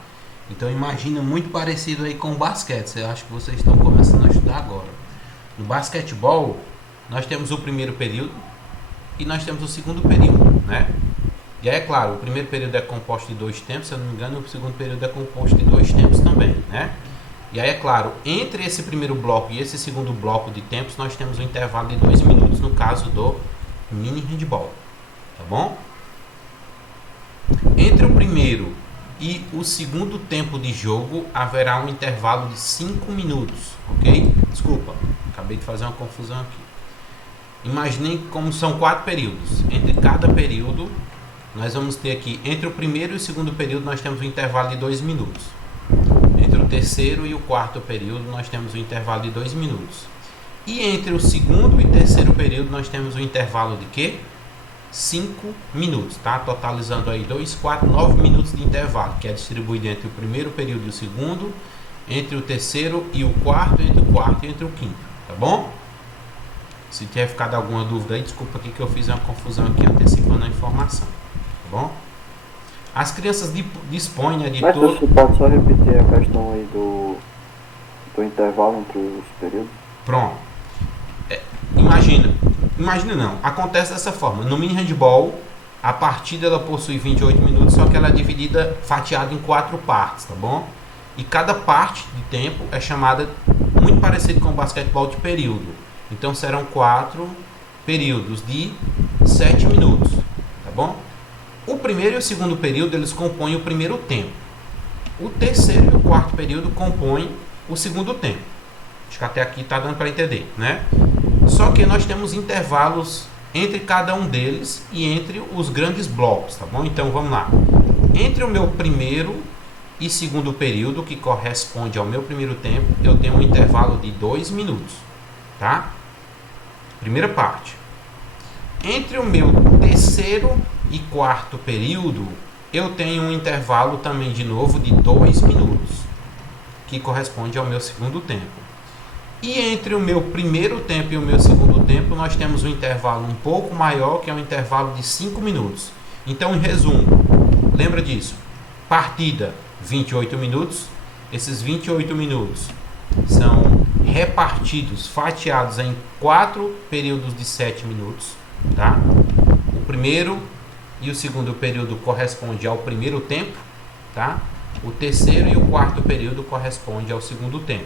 Então imagina muito parecido aí com o basquete. Eu acho que vocês estão começando a estudar agora. No basquetebol nós temos o primeiro período e nós temos o segundo período, né? E aí, é claro, o primeiro período é composto de 2 tempos, se eu não me engano, o segundo período é composto de 2 tempos também, né? E aí, é claro, entre esse primeiro bloco e esse segundo bloco de tempos, nós temos um intervalo de 2 minutos no caso do mini handball, tá bom? Entre o primeiro e o segundo tempo de jogo haverá um intervalo de 5 minutos, ok? Desculpa, acabei de fazer uma confusão aqui. Imaginem como são 4 períodos. Entre cada período, nós vamos ter aqui, entre o primeiro e o segundo período, nós temos um intervalo de 2 minutos. Entre o terceiro e o quarto período, nós temos um intervalo de 2 minutos. E entre o segundo e terceiro período, nós temos um intervalo de quê? 5 minutos, tá? Totalizando aí 2, 4, 9 minutos de intervalo, que é distribuído entre o primeiro período e o segundo, entre o terceiro e o quarto, entre o quarto e entre o quinto, tá bom? Se tiver ficado alguma dúvida aí, desculpa aqui que eu fiz uma confusão aqui antecipando a informação, tá bom? As crianças dispõem, né, de Mas todo... você pode só repetir a questão aí do intervalo entre os períodos? Pronto. Imagina não, acontece dessa forma. No mini handball, a partida ela possui 28 minutos, só que ela é dividida, fatiada em 4 partes, tá bom? E cada parte de tempo é chamada, muito parecido com o basquetebol, de período. Então serão 4 períodos de 7 minutos, tá bom? O primeiro e o segundo período, eles compõem o primeiro tempo. O terceiro e o quarto período compõem o segundo tempo. Acho que até aqui está dando para entender, né? Só que nós temos intervalos entre cada um deles e entre os grandes blocos, tá bom? Então vamos lá. Entre o meu primeiro e segundo período, que corresponde ao meu primeiro tempo, eu tenho um intervalo de 2 minutos, tá? Primeira parte. Entre o meu terceiro e quarto período, eu tenho um intervalo também de novo de 2 minutos, que corresponde ao meu segundo tempo. E entre o meu primeiro tempo e o meu segundo tempo, nós temos um intervalo um pouco maior, que é um intervalo de 5 minutos. Então, em resumo, lembra disso. Partida, 28 minutos. Esses 28 minutos são repartidos, fatiados em 4 períodos de 7 minutos. Tá? O primeiro e o segundo período correspondem ao primeiro tempo. Tá? O terceiro e o quarto período correspondem ao segundo tempo.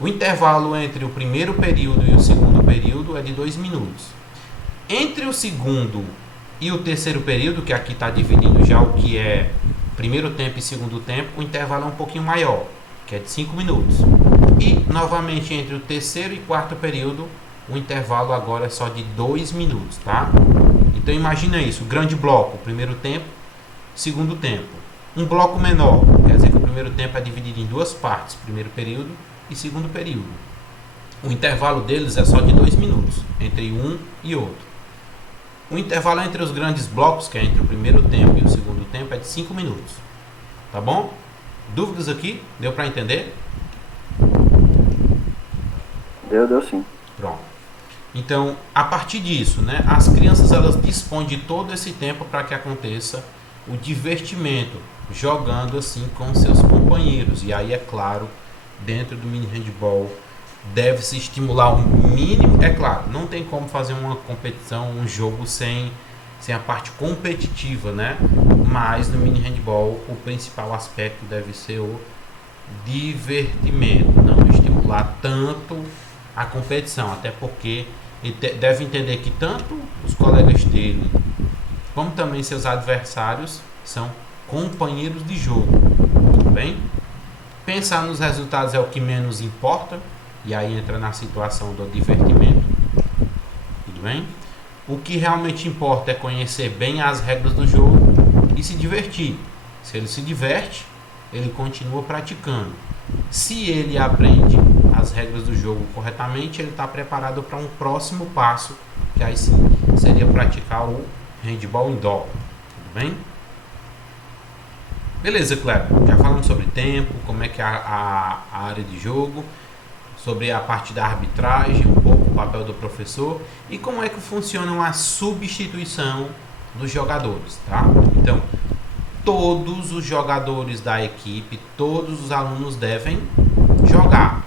O intervalo entre o primeiro período e o segundo período é de 2 minutos. Entre o segundo e o terceiro período, que aqui está dividindo já o que é primeiro tempo e segundo tempo, o intervalo é um pouquinho maior, que é de 5 minutos. E, novamente, entre o terceiro e quarto período, o intervalo agora é só de 2 minutos, tá? Então, imagina isso, grande bloco, primeiro tempo, segundo tempo. Um bloco menor, quer dizer que o primeiro tempo é dividido em 2 partes, primeiro período e segundo período. O intervalo deles é só de 2 minutos, entre um e outro. O intervalo entre os grandes blocos, que é entre o primeiro tempo e o segundo tempo, é de 5 minutos. Tá bom? Dúvidas aqui? Deu para entender? Deu sim. Pronto. Então, a partir disso, né, as crianças elas dispõem de todo esse tempo para que aconteça o divertimento, jogando assim com seus companheiros. E aí, é claro, dentro do mini handball deve-se estimular o mínimo. É claro, não tem como fazer uma competição, um jogo sem a parte competitiva, né? Mas no mini handball o principal aspecto deve ser o divertimento, não estimular tanto a competição, até porque ele deve entender que tanto os colegas dele como também seus adversários são companheiros de jogo, tudo bem? Pensar nos resultados é o que menos importa, e aí entra na situação do divertimento, tudo bem? O que realmente importa é conhecer bem as regras do jogo e se divertir. Se ele se diverte, ele continua praticando. Se ele aprende as regras do jogo corretamente, ele está preparado para um próximo passo, que aí sim seria praticar o handball indoor, tudo bem? Beleza, Cleber, já falamos sobre tempo, como é que é a área de jogo, sobre a parte da arbitragem, um pouco o papel do professor e como é que funciona a substituição dos jogadores, tá? Então, todos os jogadores da equipe, todos os alunos devem jogar,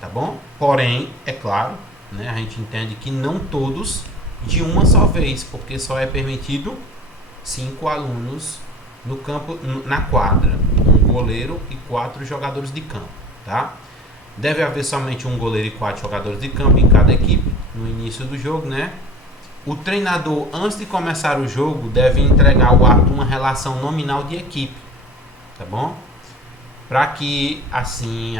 tá bom? Porém, é claro, né, a gente entende que não todos de uma só vez, porque só é permitido 5 alunos no campo, na quadra, um goleiro e 4 jogadores de campo, tá? Deve haver somente um goleiro e 4 jogadores de campo em cada equipe no início do jogo, né? O treinador, antes de começar o jogo, deve entregar ao árbitro uma relação nominal de equipe, tá bom? Para que assim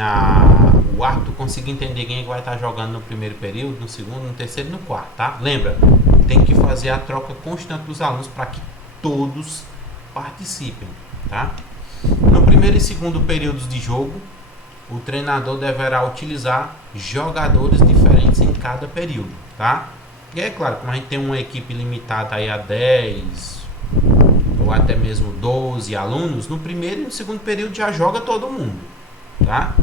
o árbitro consiga entender quem é que vai estar jogando no primeiro período, no segundo, no terceiro e no quarto, tá? Lembra, tem que fazer a troca constante dos alunos para que todos participem, tá? No primeiro e segundo períodos de jogo, o treinador deverá utilizar jogadores diferentes em cada período, tá? E é claro, como a gente tem uma equipe limitada aí a 10 ou até mesmo 12 alunos, no primeiro e no segundo período já joga todo mundo, tá?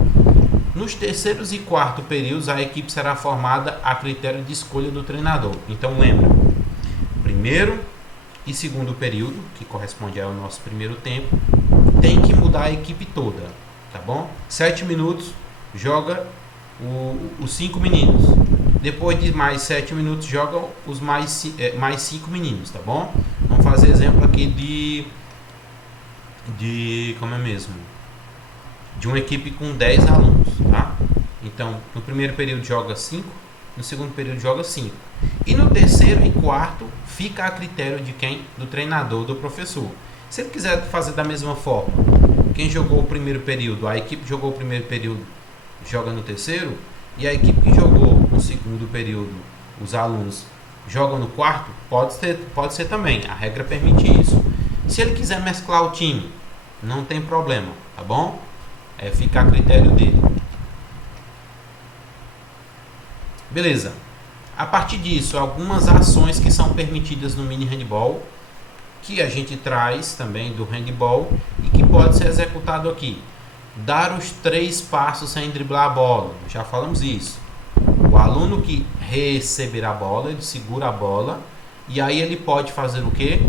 Nos terceiros e quarto períodos, a equipe será formada a critério de escolha do treinador. Então lembra, primeiro e segundo período, que corresponde ao nosso primeiro tempo, tem que mudar a equipe toda, tá bom? 7 minutos joga os 5 meninos. Depois de mais 7 minutos jogam os mais 5 meninos, tá bom? Vamos fazer exemplo aqui de como é mesmo? De uma equipe com 10 alunos, tá? Então, no primeiro período joga 5, no segundo período joga 5. E no terceiro e quarto fica a critério de quem? Do treinador, do professor. Se ele quiser fazer da mesma forma, quem jogou o primeiro período, a equipe que jogou o primeiro período joga no terceiro, e a equipe que jogou no segundo período, os alunos jogam no quarto, pode ser também, a regra permite isso. Se ele quiser mesclar o time, não tem problema, tá bom? Fica a critério dele. Beleza. A partir disso, algumas ações que são permitidas no mini handball, que a gente traz também do handball e que pode ser executado aqui. dar os 3 passos sem driblar a bola. Já falamos isso. O aluno que receber a bola, ele segura a bola e aí ele pode fazer o quê?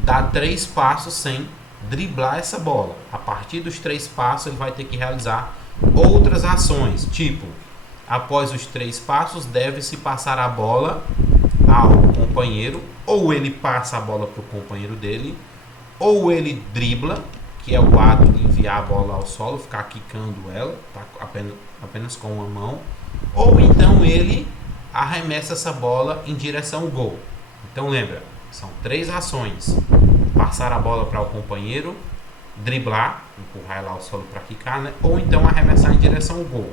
Dar 3 passos sem driblar essa bola. A partir dos 3 passos ele vai ter que realizar outras ações, tipo, após os 3 passos deve-se passar a bola ao companheiro, ou ele passa a bola para o companheiro dele, ou ele dribla, que é o ato de enviar a bola ao solo, ficar quicando ela, tá? apenas com uma mão, ou então ele arremessa essa bola em direção ao gol. Então lembra, são 3 ações: passar a bola para o companheiro, driblar, empurrar ela ao solo para quicar, né? Ou então arremessar em direção ao gol,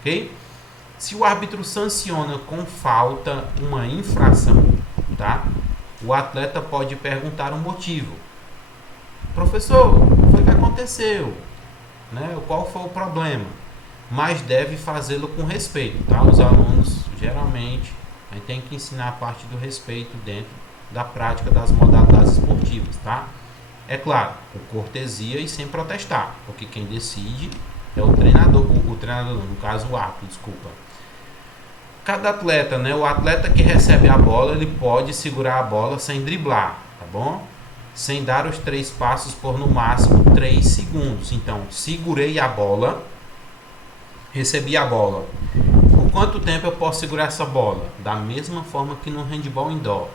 ok? Se o árbitro sanciona com falta uma infração, tá? O atleta pode perguntar o motivo. Professor, o que foi que aconteceu? Né? Qual foi o problema? Mas deve fazê-lo com respeito, tá? Os alunos, geralmente, a gente tem que ensinar a parte do respeito dentro da prática das modalidades esportivas, tá? É claro, com cortesia e sem protestar, porque quem decide é o treinador, no caso o árbitro, desculpa. Cada atleta, né? O atleta que recebe a bola, ele pode segurar a bola sem driblar, tá bom? Sem dar os 3 passos por no máximo 3 segundos. Então, segurei a bola, recebi a bola. Por quanto tempo eu posso segurar essa bola? Da mesma forma que no handball indoor,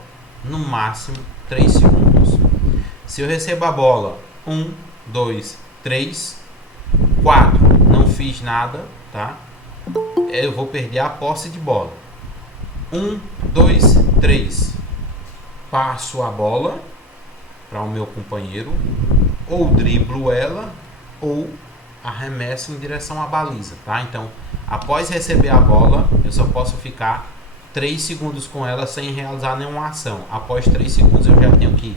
no máximo 3 segundos. Se eu recebo a bola 1, 2, 3, 4, não fiz nada, tá? Eu vou perder a posse de bola. 1, 2, 3, passo a bola para o meu companheiro, ou driblo ela, ou arremesso em direção à baliza, tá? Então, após receber a bola, eu só posso ficar 3 segundos com ela sem realizar nenhuma ação. Após 3 segundos eu já tenho que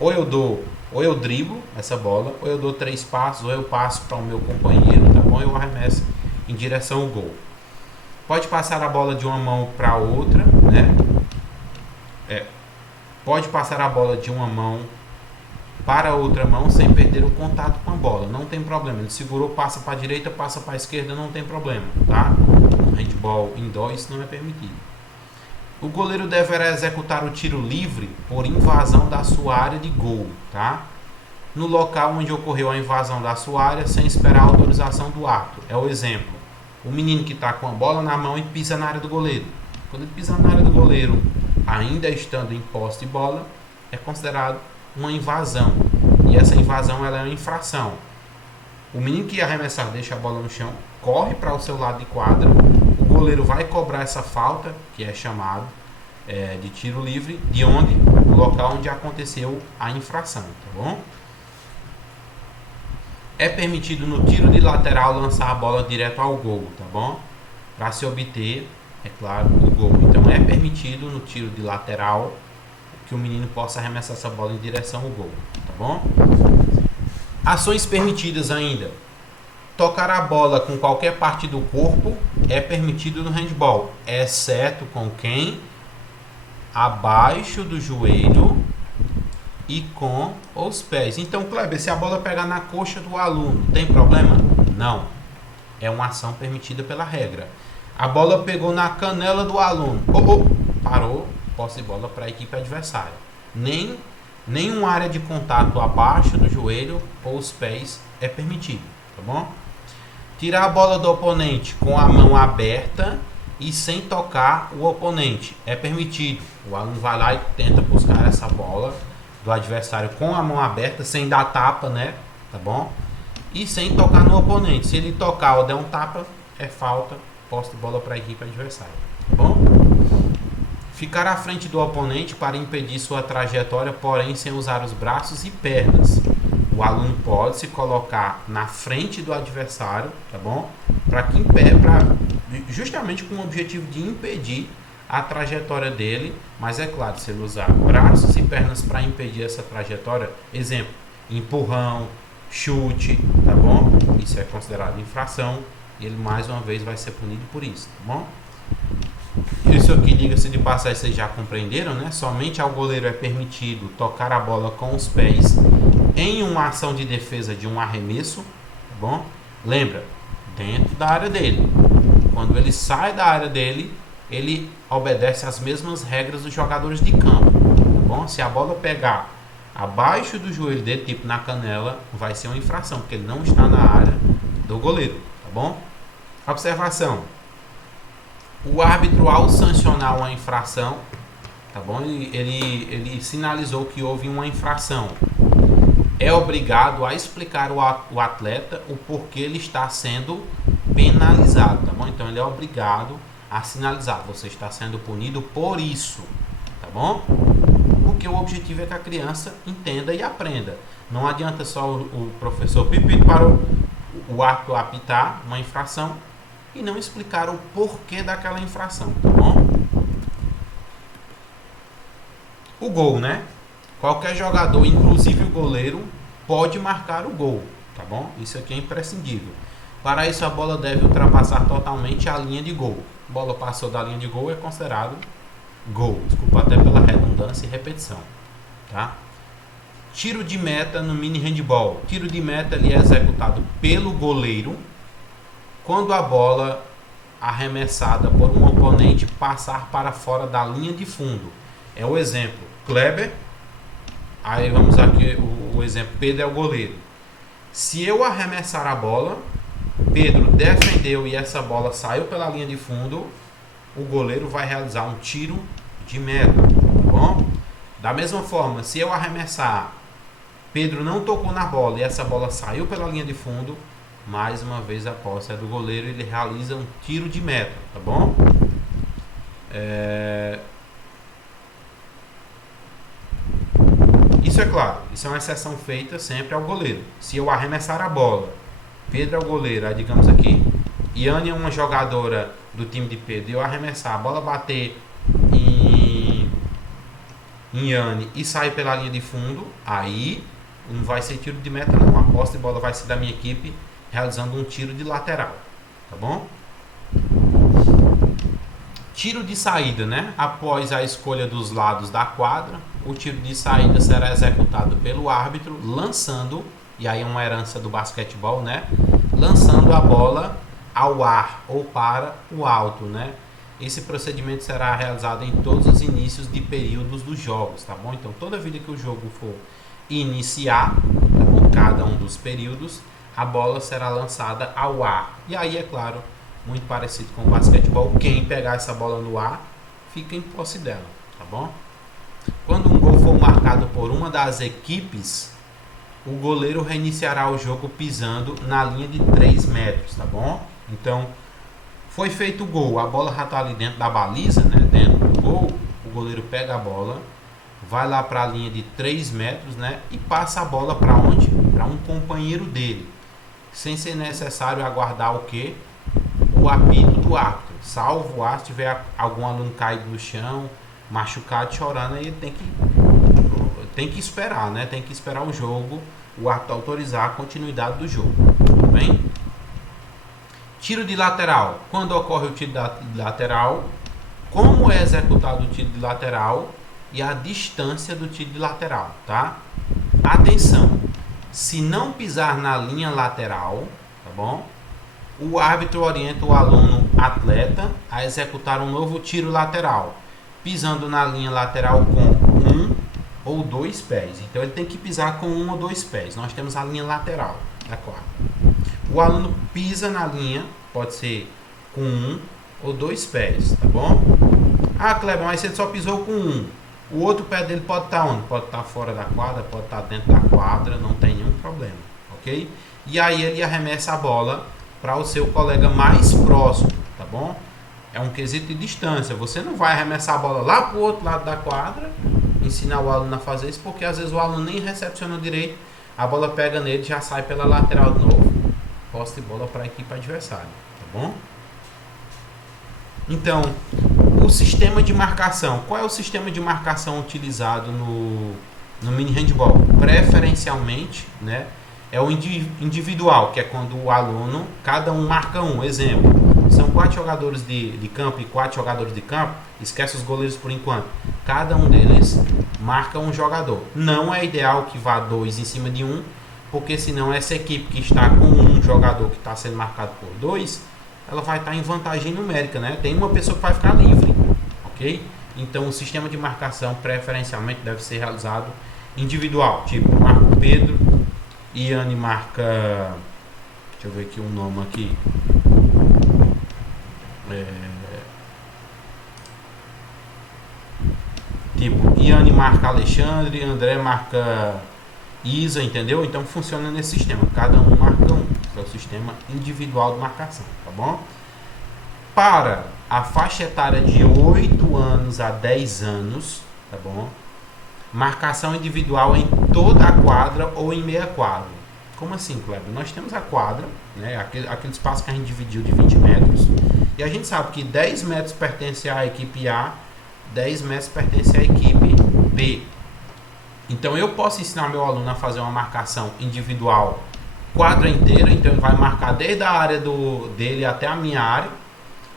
ou eu driblo essa bola, ou eu dou 3 passos, ou eu passo para o meu companheiro, tá bom? Eu arremesso em direção ao gol. Pode passar a bola de uma mão para outra, né? Pode passar a bola de uma mão para outra mão sem perder o contato com a bola, não tem problema. Ele segurou, passa para a direita, passa para a esquerda, não tem problema, tá? No handball indoor isso não é permitido. O goleiro deverá executar o tiro livre por invasão da sua área de gol, tá? No local onde ocorreu a invasão da sua área sem esperar a autorização do árbitro. É o exemplo: o menino que está com a bola na mão e pisa na área do goleiro. Quando ele pisa na área do goleiro, ainda estando em posse de bola, é considerado uma invasão. E essa invasão ela é uma infração. O menino que ia arremessar deixa a bola no chão, corre para o seu lado de quadra, o goleiro vai cobrar essa falta, que é chamado de tiro livre, de onde? Do local onde aconteceu a infração, tá bom? É permitido no tiro de lateral lançar a bola direto ao gol, tá bom? Para se obter, é claro, o gol. Então é permitido no tiro de lateral que o menino possa arremessar essa bola em direção ao gol, tá bom? Ações permitidas ainda: tocar a bola com qualquer parte do corpo é permitido no handball, exceto com quem? Abaixo do joelho e com os pés. Então, Kleber, se a bola pegar na coxa do aluno, tem problema? Não. É uma ação permitida pela regra. A bola pegou na canela do aluno. Parou, posse de bola para a equipe adversária. Nenhuma área de contato abaixo do joelho ou os pés é permitido, tá bom? Tirar a bola do oponente com a mão aberta e sem tocar o oponente é permitido. O aluno vai lá e tenta buscar essa bola do adversário com a mão aberta, sem dar tapa, né? Tá bom? E sem tocar no oponente. Se ele tocar ou der um tapa, é falta, posse de bola para a equipe adversária, tá bom? Ficar à frente do oponente para impedir sua trajetória, porém sem usar os braços e pernas. O aluno pode se colocar na frente do adversário, tá bom? Justamente com o objetivo de impedir a trajetória dele, mas é claro, se ele usar braços e pernas para impedir essa trajetória, exemplo, empurrão, chute, tá bom? Isso é considerado infração e ele mais uma vez vai ser punido por isso, tá bom? Isso aqui, diga-se de passagem, vocês já compreenderam, né? Somente ao goleiro é permitido tocar a bola com os pés em uma ação de defesa de um arremesso, tá bom? Lembra? Dentro da área dele. Quando ele sai da área dele, ele obedece às mesmas regras dos jogadores de campo. Tá bom? Se a bola pegar abaixo do joelho dele, tipo na canela, vai ser uma infração, porque ele não está na área do goleiro. Tá bom? Observação. O árbitro, ao sancionar uma infração, tá bom? Ele sinalizou que houve uma infração. É obrigado a explicar o atleta o porquê ele está sendo penalizado, tá bom? Então ele é obrigado a sinalizar: você está sendo punido por isso, tá bom? Porque o objetivo é que a criança entenda e aprenda. Não adianta só o professor pipito para o árbitro apitar uma infração e não explicar o porquê daquela infração, tá bom? O gol, né? Qualquer jogador, inclusive o goleiro, pode marcar o gol, tá bom? Isso aqui é imprescindível. Para isso, a bola deve ultrapassar totalmente a linha de gol. A bola passou da linha de gol, é considerado gol. Desculpa até pela redundância e repetição, tá? Tiro de meta no mini handball. Tiro de meta ele é executado pelo goleiro quando a bola arremessada por um oponente passar para fora da linha de fundo. É o exemplo. Kleber, aí vamos aqui o exemplo, Pedro é o goleiro. Se eu arremessar a bola, Pedro defendeu e essa bola saiu pela linha de fundo, o goleiro vai realizar um tiro de meta, tá bom? Da mesma forma, se eu arremessar, Pedro não tocou na bola e essa bola saiu pela linha de fundo, mais uma vez a posse é do goleiro, ele realiza um tiro de meta, tá bom? Isso é claro, isso é uma exceção feita sempre ao goleiro. Se eu arremessar a bola, Pedro é o goleiro, aí digamos aqui, Yane é uma jogadora do time de Pedro, e eu arremessar, a bola bater em Yane e sair pela linha de fundo, aí não vai ser tiro de meta não, a posse de bola vai ser da minha equipe realizando um tiro de lateral, tá bom? Tiro de saída, né? Após a escolha dos lados da quadra, o tiro de saída será executado pelo árbitro, lançando, e aí é uma herança do basquetebol, né? Lançando a bola ao ar ou para o alto, né? Esse procedimento será realizado em todos os inícios de períodos dos jogos, tá bom? Então, toda vida que o jogo for iniciar, tá bom? Cada um dos períodos, a bola será lançada ao ar. E aí, é claro, muito parecido com o basquetebol, quem pegar essa bola no ar fica em posse dela, tá bom? Quando um gol for marcado por uma das equipes, o goleiro reiniciará o jogo pisando na linha de 3 metros, tá bom? Então, foi feito o gol, a bola já está ali dentro da baliza, né? Dentro do gol, o goleiro pega a bola, vai lá para a linha de 3 metros, né? E passa a bola para onde? Para um companheiro dele, sem ser necessário aguardar o quê? O apito do árbitro, salvo o árbitro tiver algum aluno caído no chão, machucado, chorando, aí ele tem que esperar, né? Tem que esperar o jogo, o árbitro autorizar a continuidade do jogo, tudo bem? Tiro de lateral. Quando ocorre o tiro de lateral, como é executado o tiro de lateral e a distância do tiro de lateral, tá? Atenção, se não pisar na linha lateral, tá bom? O árbitro orienta o aluno atleta a executar um novo tiro lateral, pisando na linha lateral com 1 ou 2 pés. Então ele tem que pisar com 1 ou 2 pés. Nós temos a linha lateral da quadra. O aluno pisa na linha, pode ser com 1 ou 2 pés, tá bom? Ah, Kleber, mas ele só pisou com 1. O outro pé dele pode estar onde? Pode estar fora da quadra, pode estar dentro da quadra, não tem nenhum problema, ok? E aí ele arremessa a bola para o seu colega mais próximo, tá bom? É um quesito de distância. Você não vai arremessar a bola lá para o outro lado da quadra, ensinar o aluno a fazer isso, porque às vezes o aluno nem recepciona direito, a bola pega nele e já sai pela lateral de novo. Posse de bola para a equipe adversária, tá bom? Então, o sistema de marcação. Qual é o sistema de marcação utilizado no mini handball? Preferencialmente, né? É o individual, que é quando o aluno, cada um marca um. Exemplo, são 4 jogadores de campo e 4 jogadores de campo, esquece os goleiros por enquanto. Cada um deles marca um jogador. Não é ideal que vá 2 em cima de um, porque senão essa equipe que está com um jogador que está sendo marcado por dois, ela vai estar em vantagem numérica, né? Tem uma pessoa que vai ficar livre, ok? Então o sistema de marcação preferencialmente deve ser realizado individual, tipo marca o Pedro, Iane marca, deixa eu ver aqui um nome aqui, tipo Iane marca Alexandre, André marca Isa, entendeu? Então funciona nesse sistema, cada um marca um, que é o sistema individual de marcação, tá bom? Para a faixa etária de 8 anos a 10 anos, tá bom? Marcação individual em toda a quadra ou em meia quadra. Como assim, Kleber? Nós temos a quadra, né? Aquele espaço que a gente dividiu de 20 metros, e a gente sabe que 10 metros pertence à equipe A, 10 metros pertence à equipe B. Então eu posso ensinar meu aluno a fazer uma marcação individual quadra inteira, então ele vai marcar desde a área dele até a minha área,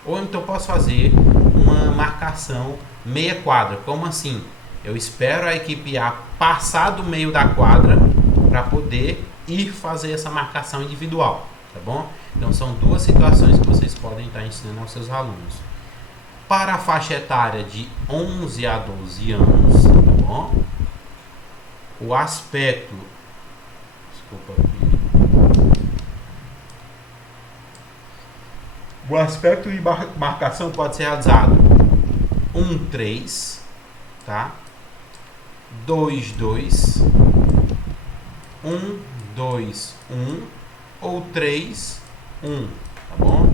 ou então eu posso fazer uma marcação meia quadra. Como assim? Eu espero a equipe A passar do meio da quadra para poder ir fazer essa marcação individual, tá bom? Então são duas situações que vocês podem estar ensinando aos seus alunos. Para a faixa etária de 11 a 12 anos, tá bom? O aspecto, desculpa aqui. O aspecto de marcação pode ser realizado 1-3, tá? 2-2, 1-2-1 ou 3-1, tá bom?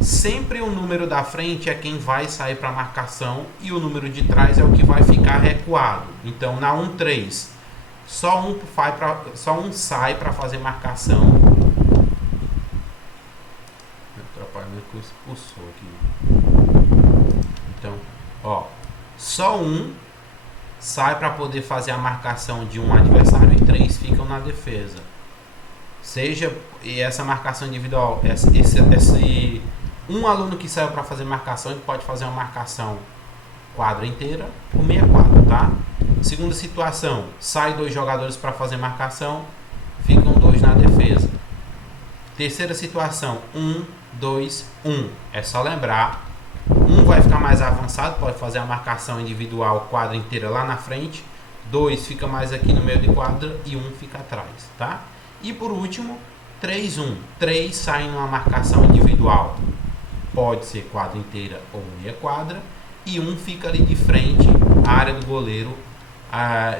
Sempre o número da frente é quem vai sair para marcação e o número de trás é o que vai ficar recuado. Então na 1-3 só um sai para fazer marcação. Atrapalhando que expulsou aqui. Então, ó, só um sai para poder fazer a marcação de um adversário e 3 ficam na defesa. E essa marcação individual, esse um aluno que saiu para fazer marcação, ele pode fazer uma marcação quadra inteira ou meia quadra, tá? Segunda situação, sai 2 jogadores para fazer marcação, ficam 2 na defesa. Terceira situação, 1-2-1. É só lembrar, um vai ficar mais avançado, pode fazer a marcação individual quadra inteira lá na frente, 2 fica mais aqui no meio de quadra e 1 fica atrás, tá? E por último, 3-1. 3 saem numa marcação individual, pode ser quadra inteira ou meia quadra, e 1 fica ali de frente à área do goleiro,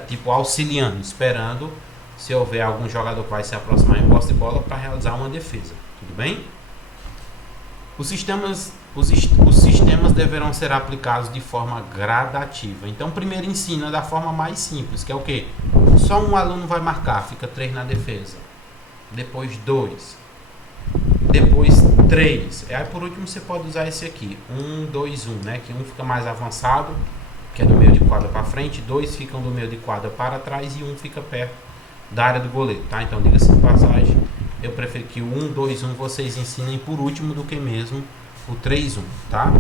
tipo auxiliando, esperando se houver algum jogador que vai se aproximar em posse de bola para realizar uma defesa. Tudo bem? Os sistemas deverão ser aplicados de forma gradativa. Então, primeiro ensina da forma mais simples, que é o quê? Só um aluno vai marcar, fica 3 na defesa. Depois 2. Depois 3. Aí por último você pode usar esse aqui, 1-2-1, né? Que um fica mais avançado, que é do meio de quadra para frente, 2 ficam do meio de quadra para trás e 1 fica perto da área do goleiro, tá? Então, diga-se de passagem, eu prefiro que o 1-2-1 vocês ensinem por último do que mesmo o 3-1, tá?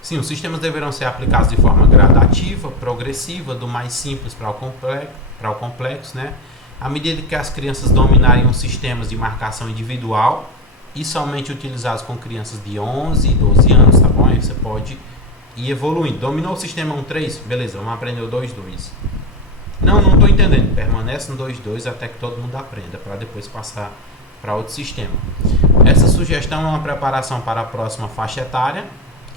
Sim, os sistemas deverão ser aplicados de forma gradativa, progressiva, do mais simples para o complexo, né? À medida que as crianças dominarem os sistemas de marcação individual e somente utilizados com crianças de 11 e 12 anos, tá bom? Aí você pode ir evoluindo. Dominou o sistema 1-3? Beleza, vamos aprender o 2-2. Não estou entendendo. Permanece no 2-2 até que todo mundo aprenda, para depois passar para outro sistema. Essa sugestão é uma preparação para a próxima faixa etária,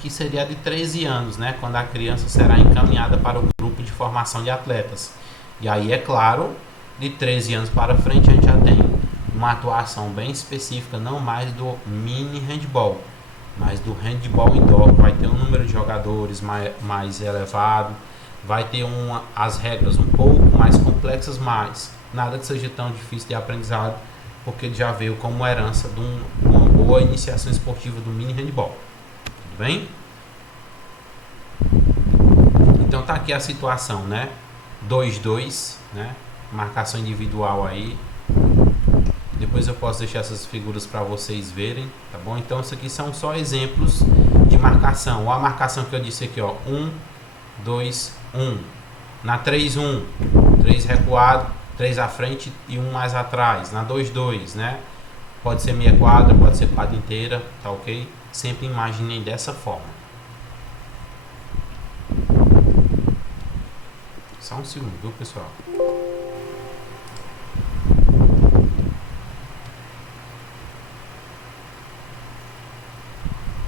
que seria de 13 anos, né? Quando a criança será encaminhada para o grupo de formação de atletas. E aí, é claro, de 13 anos para frente a gente já tem uma atuação bem específica, não mais do mini handball, mas do handball indoor. Vai ter um número de jogadores mais elevado, vai ter as regras um pouco mais complexas, mas nada que seja tão difícil de aprendizado, porque ele já veio como herança de uma boa iniciação esportiva do mini handball. Tudo bem? Então tá aqui a situação, né? 2-2, né? Marcação individual aí. Depois eu posso deixar essas figuras para vocês verem, tá bom? Então isso aqui são só exemplos de marcação. Ou a marcação que eu disse aqui, ó, 1-2-1. Na 3-1, 3 recuado, 3 à frente e 1 mais atrás. Na 2-2, né? Pode ser meia quadra, pode ser quadra inteira, tá ok? Sempre imaginem dessa forma. Só um segundo, viu, pessoal?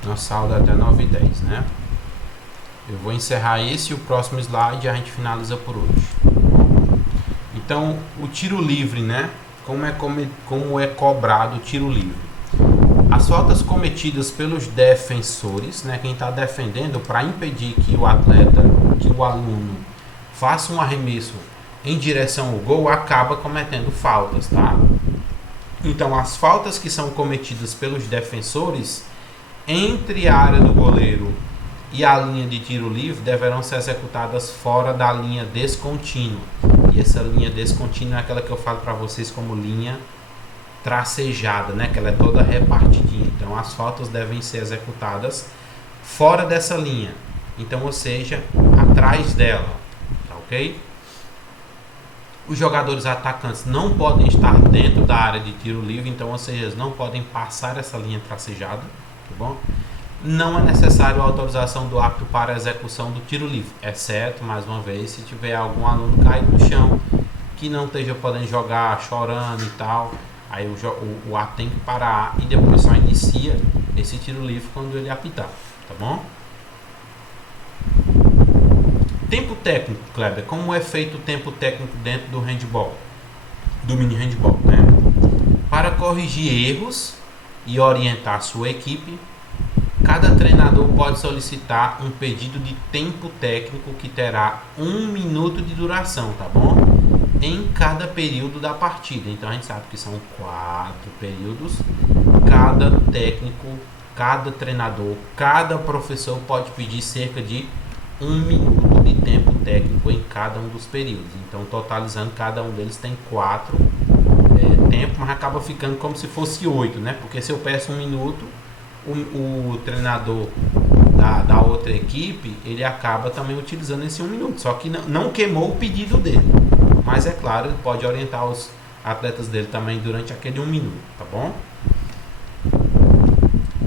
Nossa aula é até 9h10, né? Eu vou encerrar esse e o próximo slide e a gente finaliza por hoje. Então, o tiro livre, né? Como é cobrado o tiro livre? As faltas cometidas pelos defensores, né? Quem está defendendo, para impedir que o atleta, que o aluno faça um arremesso em direção ao gol, acaba cometendo faltas, tá? Então, as faltas que são cometidas pelos defensores entre a área do goleiro e a linha de tiro livre deverão ser executadas fora da linha descontínua. E essa linha descontínua é aquela que eu falo para vocês como linha tracejada, né? Que ela é toda repartidinha. Então as faltas devem ser executadas fora dessa linha. Então, ou seja, atrás dela, tá ok? Os jogadores atacantes não podem estar dentro da área de tiro livre, então, ou seja, eles não podem passar essa linha tracejada, tá bom? Não é necessário a autorização do árbitro para a execução do tiro livre, exceto, mais uma vez, se tiver algum aluno caído no chão, que não esteja podendo jogar, chorando e tal, aí o árbitro tem que parar e depois só inicia esse tiro livre quando ele apitar, tá bom? Tempo técnico, Kleber, como é feito o tempo técnico dentro do handball, do mini handball, né? Para corrigir erros e orientar a sua equipe, cada treinador pode solicitar um pedido de tempo técnico que terá 1 minuto de duração, tá bom? Em cada período da partida. Então a gente sabe que são 4 períodos. Cada técnico, cada treinador, cada professor pode pedir cerca de 1 minuto de tempo técnico em cada um dos períodos. Então, totalizando, cada um deles tem 4 tempos, mas acaba ficando como se fosse 8, né? Porque se eu peço 1 minuto, o treinador da outra equipe, ele acaba também utilizando esse 1 minuto, só que não queimou o pedido dele, mas é claro, ele pode orientar os atletas dele também durante aquele 1 minuto, tá bom?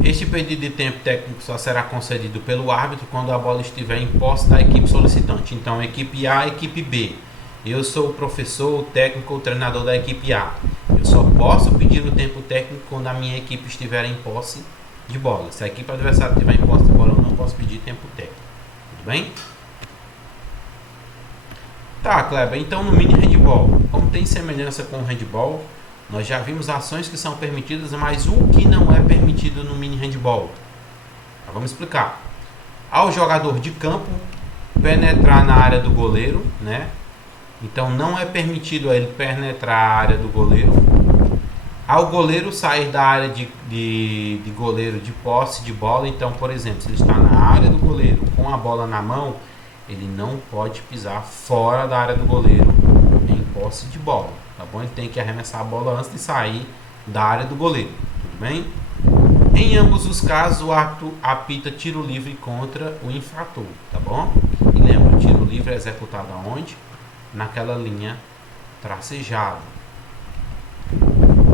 Este pedido de tempo técnico só será concedido pelo árbitro quando a bola estiver em posse da equipe solicitante. Então, equipe A, equipe B. Eu sou o professor, o técnico, o treinador da equipe A. Eu só posso pedir o tempo técnico quando a minha equipe estiver em posse de bola. Se a equipe adversária estiver em posse de bola, eu não posso pedir tempo técnico. Tudo bem? Tá, Kleber. Então, no mini handball, como tem semelhança com o handball, nós já vimos ações que são permitidas, mas o que não é permitido no mini handball? Vamos explicar. Ao jogador de campo penetrar na área do goleiro, né? Então não é permitido a ele penetrar a área do goleiro. Ao goleiro sair da área de goleiro de posse de bola, então, por exemplo, se ele está na área do goleiro com a bola na mão, ele não pode pisar fora da área do goleiro em posse de bola, tá bom? Ele tem que arremessar a bola antes de sair da área do goleiro, tudo bem? Em ambos os casos, o árbitro apita tiro livre contra o infrator, tá bom? E lembra, o tiro livre é executado aonde? Naquela linha tracejada.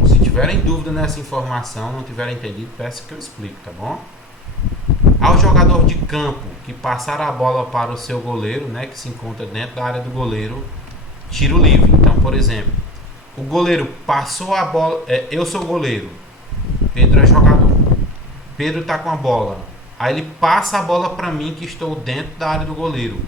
Se tiverem dúvida nessa informação, não tiverem entendido, peço que eu explique, tá bom? Ao jogador de campo que passar a bola para o seu goleiro, né, que se encontra dentro da área do goleiro, tiro livre. Então, por exemplo, o goleiro passou a bola, eu sou o goleiro, Pedro é jogador, Pedro está com a bola, aí ele passa a bola para mim que estou dentro da área do goleiro.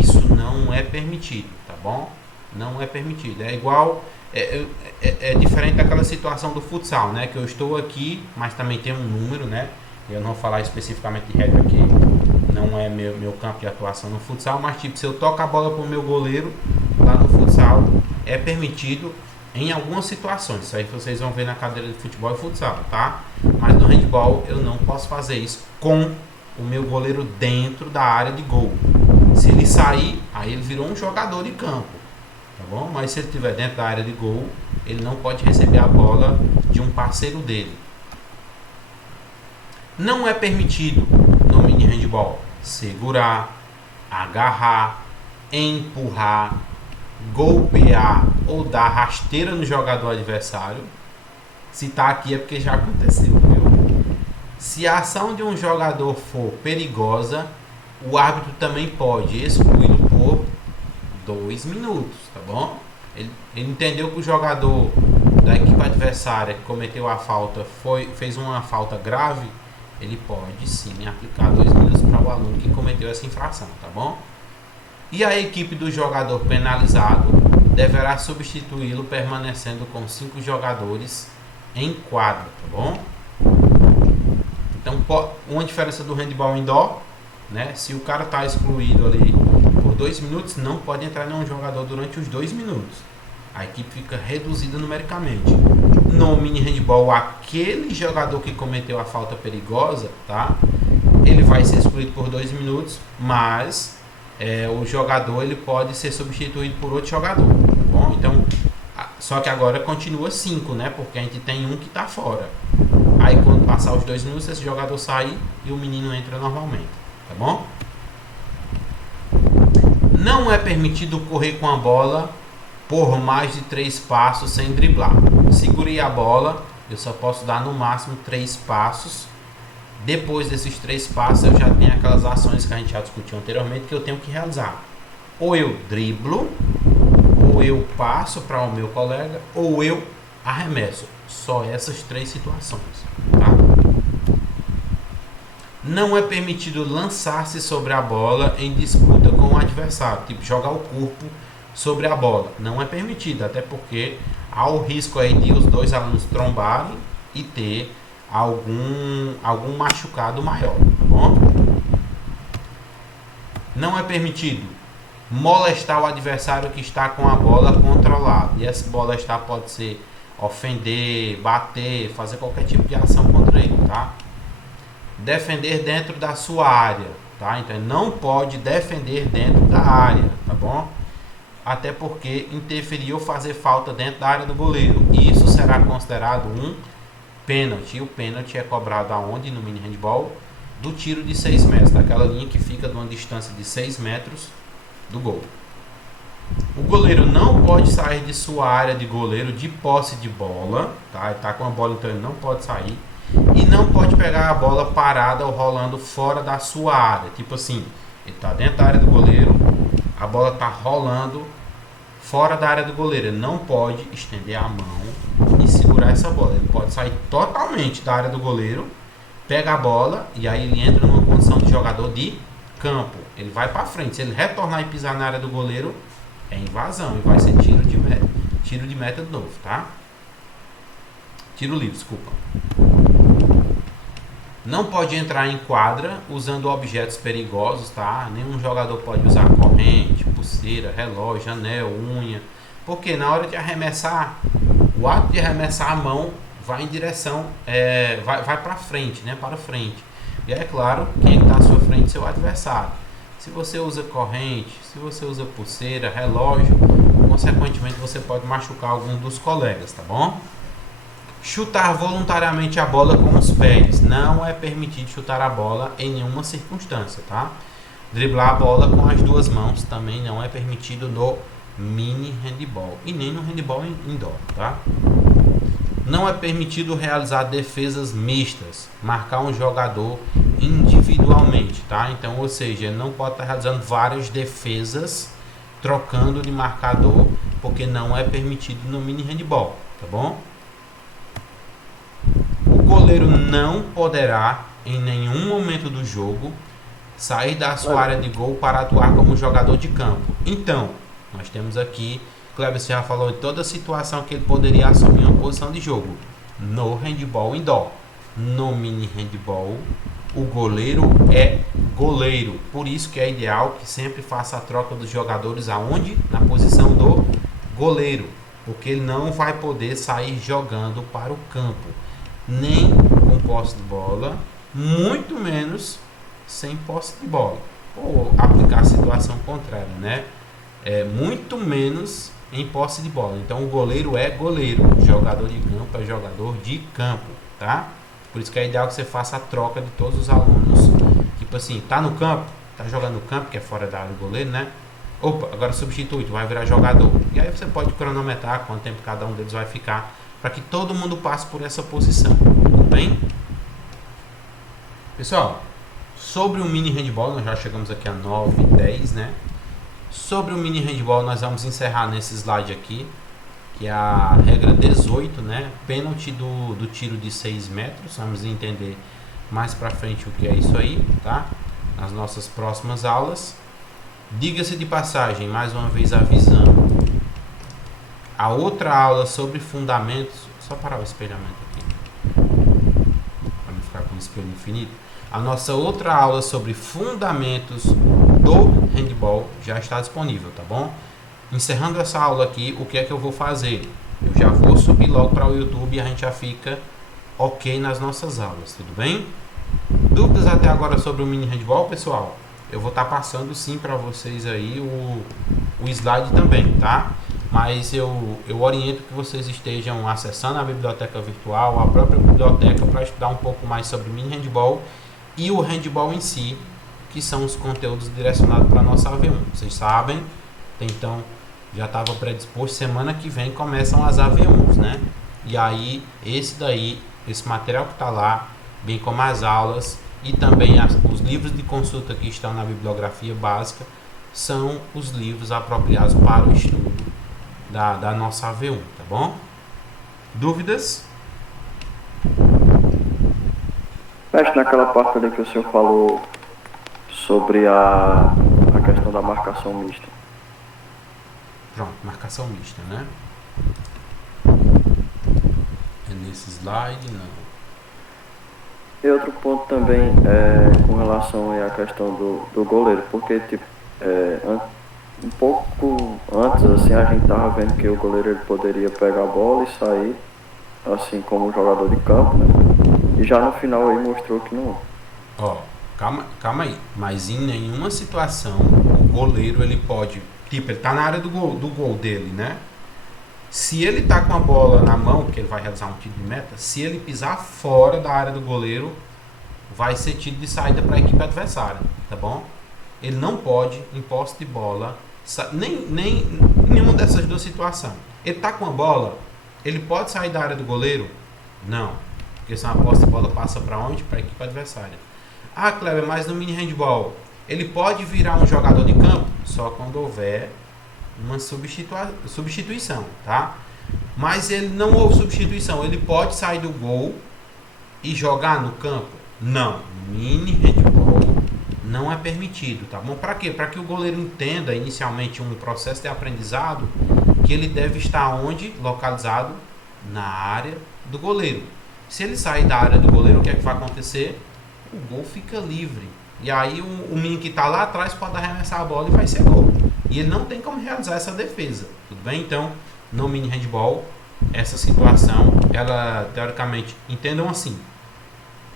Isso não é permitido, tá bom? Não é permitido. É igual, é diferente daquela situação do futsal, né? Que eu estou aqui, mas também tem um número, né? Eu não vou falar especificamente de regra aqui, não é meu campo de atuação no futsal, mas tipo, se eu toco a bola para o meu goleiro lá no futsal, é permitido em algumas situações. Isso aí vocês vão ver na cadeira de futebol e futsal, tá? Mas no handball eu não posso fazer isso com o meu goleiro dentro da área de gol. Se ele sair, aí ele virou um jogador de campo, tá bom? Mas se ele estiver dentro da área de gol, ele não pode receber a bola de um parceiro dele. Não é permitido no mini handball segurar, agarrar, empurrar, golpear ou dar rasteira no jogador adversário. Se tá aqui é porque já aconteceu, viu? Se a ação de um jogador for perigosa, o árbitro também pode excluí-lo por 2 minutos, tá bom? Ele entendeu que o jogador da equipe adversária que cometeu a falta fez uma falta grave, ele pode sim aplicar 2 minutos para o aluno que cometeu essa infração, tá bom? E a equipe do jogador penalizado deverá substituí-lo permanecendo com 5 jogadores em quadra, tá bom? Então, uma diferença do handball indoor, né? Se o cara está excluído ali por 2 minutos, não pode entrar nenhum jogador durante os 2 minutos. A equipe fica reduzida numericamente. No mini handball, aquele jogador que cometeu a falta perigosa, tá? Ele vai ser excluído por 2 minutos, mas o jogador ele pode ser substituído por outro jogador, tá bom? Então, só que agora continua 5, né? Porque a gente tem um que está fora. Aí quando passar os 2 minutos, esse jogador sai e o menino entra normalmente, tá bom? Não é permitido correr com a bola por mais de 3 passos sem driblar. Segurei a bola, eu só posso dar no máximo 3 passos. Depois desses 3 passos, eu já tenho aquelas ações que a gente já discutiu anteriormente que eu tenho que realizar. Ou eu driblo, ou eu passo para o meu colega, ou eu arremesso. Só essas 3 situações, tá? Não é permitido lançar-se sobre a bola em disputa com o adversário, tipo jogar o corpo sobre a bola. Não é permitido, até porque há o risco aí de os 2 alunos trombarem e ter algum machucado maior, tá bom? Não é permitido molestar o adversário que está com a bola controlada. E esse molestar pode ser ofender, bater, fazer qualquer tipo de ação contra ele, tá? Defender dentro da sua área, tá? Então não pode defender dentro da área, tá bom? Até porque interferir ou fazer falta dentro da área do goleiro. E isso será considerado um pênalti. O pênalti é cobrado aonde? No mini handball? Do tiro de 6 metros, daquela linha que fica de uma distância de 6 metros do gol. O goleiro não pode sair de sua área de goleiro de posse de bola, tá? Ele tá com a bola, então ele não pode sair. E não pode pegar a bola parada ou rolando fora da sua área. Tipo assim, ele tá dentro da área do goleiro, a bola tá rolando fora da área do goleiro. Ele não pode estender a mão e segurar essa bola. Ele pode sair totalmente da área do goleiro, pega a bola e aí ele entra numa condição de jogador de campo. Ele vai para frente. Se ele retornar e pisar na área do goleiro, é invasão e vai ser tiro de meta. Tiro de meta de novo, tá? Tiro livre, desculpa. Não pode entrar em quadra usando objetos perigosos, tá? Nenhum jogador pode usar corrente, pulseira, relógio, anel, unha. Porque na hora de arremessar, o ato de arremessar a mão vai em direção, vai para frente, né? Para frente. E é claro, quem está à sua frente é seu adversário. Se você usa corrente, se você usa pulseira, relógio, consequentemente você pode machucar algum dos colegas, tá bom? Chutar voluntariamente a bola com os pés. Não é permitido chutar a bola em nenhuma circunstância, tá? Driblar a bola com as 2 mãos também não é permitido no mini handball e nem no handball indoor, tá? Não é permitido realizar defesas mistas, marcar um jogador individualmente, tá? Então, ou seja, não pode estar realizando várias defesas trocando de marcador, porque não é permitido no mini handball, tá bom? O goleiro não poderá, em nenhum momento do jogo, sair da sua área de gol para atuar como jogador de campo. Então, nós temos aqui, Kleber já falou de toda a situação que ele poderia assumir uma posição de jogo. No handball indoor, no mini handball, o goleiro é goleiro. Por isso que é ideal que sempre faça a troca dos jogadores aonde? Na posição do goleiro. Porque ele não vai poder sair jogando para o campo. Nem com posse de bola, muito menos sem posse de bola. Ou aplicar a situação contrária, né? Muito menos em posse de bola. Então o goleiro é goleiro, jogador de campo é jogador de campo, tá? Por isso que é ideal que você faça a troca de todos os alunos. Tipo assim, tá no campo, tá jogando no campo, que é fora da área do goleiro, né? Opa, agora substitui, tu vai virar jogador. E aí você pode cronometrar quanto tempo cada um deles vai ficar, para que todo mundo passe por essa posição, tudo bem? Pessoal, sobre o mini handball, nós já chegamos aqui a 9 e 10, né? Sobre o mini handball, nós vamos encerrar nesse slide aqui, que é a regra 18, né? Pênalti do tiro de 6 metros. Vamos entender mais pra frente o que é isso aí, tá? Nas nossas próximas aulas. Diga-se de passagem, mais uma vez avisando, a outra aula sobre fundamentos, só parar o espelhamento aqui, para não ficar com o espelho infinito. A nossa outra aula sobre fundamentos do handball já está disponível, tá bom? Encerrando essa aula aqui, o que é que eu vou fazer? Eu já vou subir logo para o YouTube e a gente já fica ok nas nossas aulas, tudo bem? Dúvidas até agora sobre o mini handball, pessoal? Eu vou estar passando sim para vocês aí o slide também, tá? Mas eu oriento que vocês estejam acessando a biblioteca virtual, a própria biblioteca, para estudar um pouco mais sobre mini handball e o handball em si, que são os conteúdos direcionados para a nossa AV1. Vocês sabem, então já estava predisposto, semana que vem começam as AV1s, né? E aí esse material que está lá, bem como as aulas e também os livros de consulta que estão na bibliografia básica, são os livros apropriados para o estudo da nossa AV1, tá bom? Dúvidas? Mestre, naquela parte ali que o senhor falou sobre a questão da marcação mista. Pronto, marcação mista, né? É nesse slide, não. E outro ponto também com relação à questão do goleiro, porque tipo, um pouco antes assim, a gente estava vendo que o goleiro ele poderia pegar a bola e sair, assim como jogador de campo, né? E já no final aí mostrou que não. Ó, calma aí, mas em nenhuma situação o goleiro ele pode, tipo, ele tá na área do gol dele, né? Se ele tá com a bola na mão, que ele vai realizar um tiro de meta, se ele pisar fora da área do goleiro, vai ser tiro de saída para a equipe adversária, tá bom? Ele não pode, em posse de bola, nem nenhuma dessas duas situações. Ele tá com a bola, ele pode sair da área do goleiro? Não, porque senão a posse de bola passa para onde? Para a equipe adversária. Ah, Kleber, mas no mini handball, ele pode virar um jogador de campo? Só quando houver uma substituição, tá? Mas ele não houve substituição, ele pode sair do gol e jogar no campo? Não, mini handball não é permitido, tá bom? Para quê? Para que o goleiro entenda inicialmente um processo de aprendizado que ele deve estar onde? Localizado na área do goleiro. Se ele sair da área do goleiro, o que é que vai acontecer? O gol fica livre. E aí o menino que está lá atrás pode arremessar a bola e vai ser gol. E ele não tem como realizar essa defesa, tudo bem? Então, no mini handball, essa situação, ela teoricamente, entendam assim: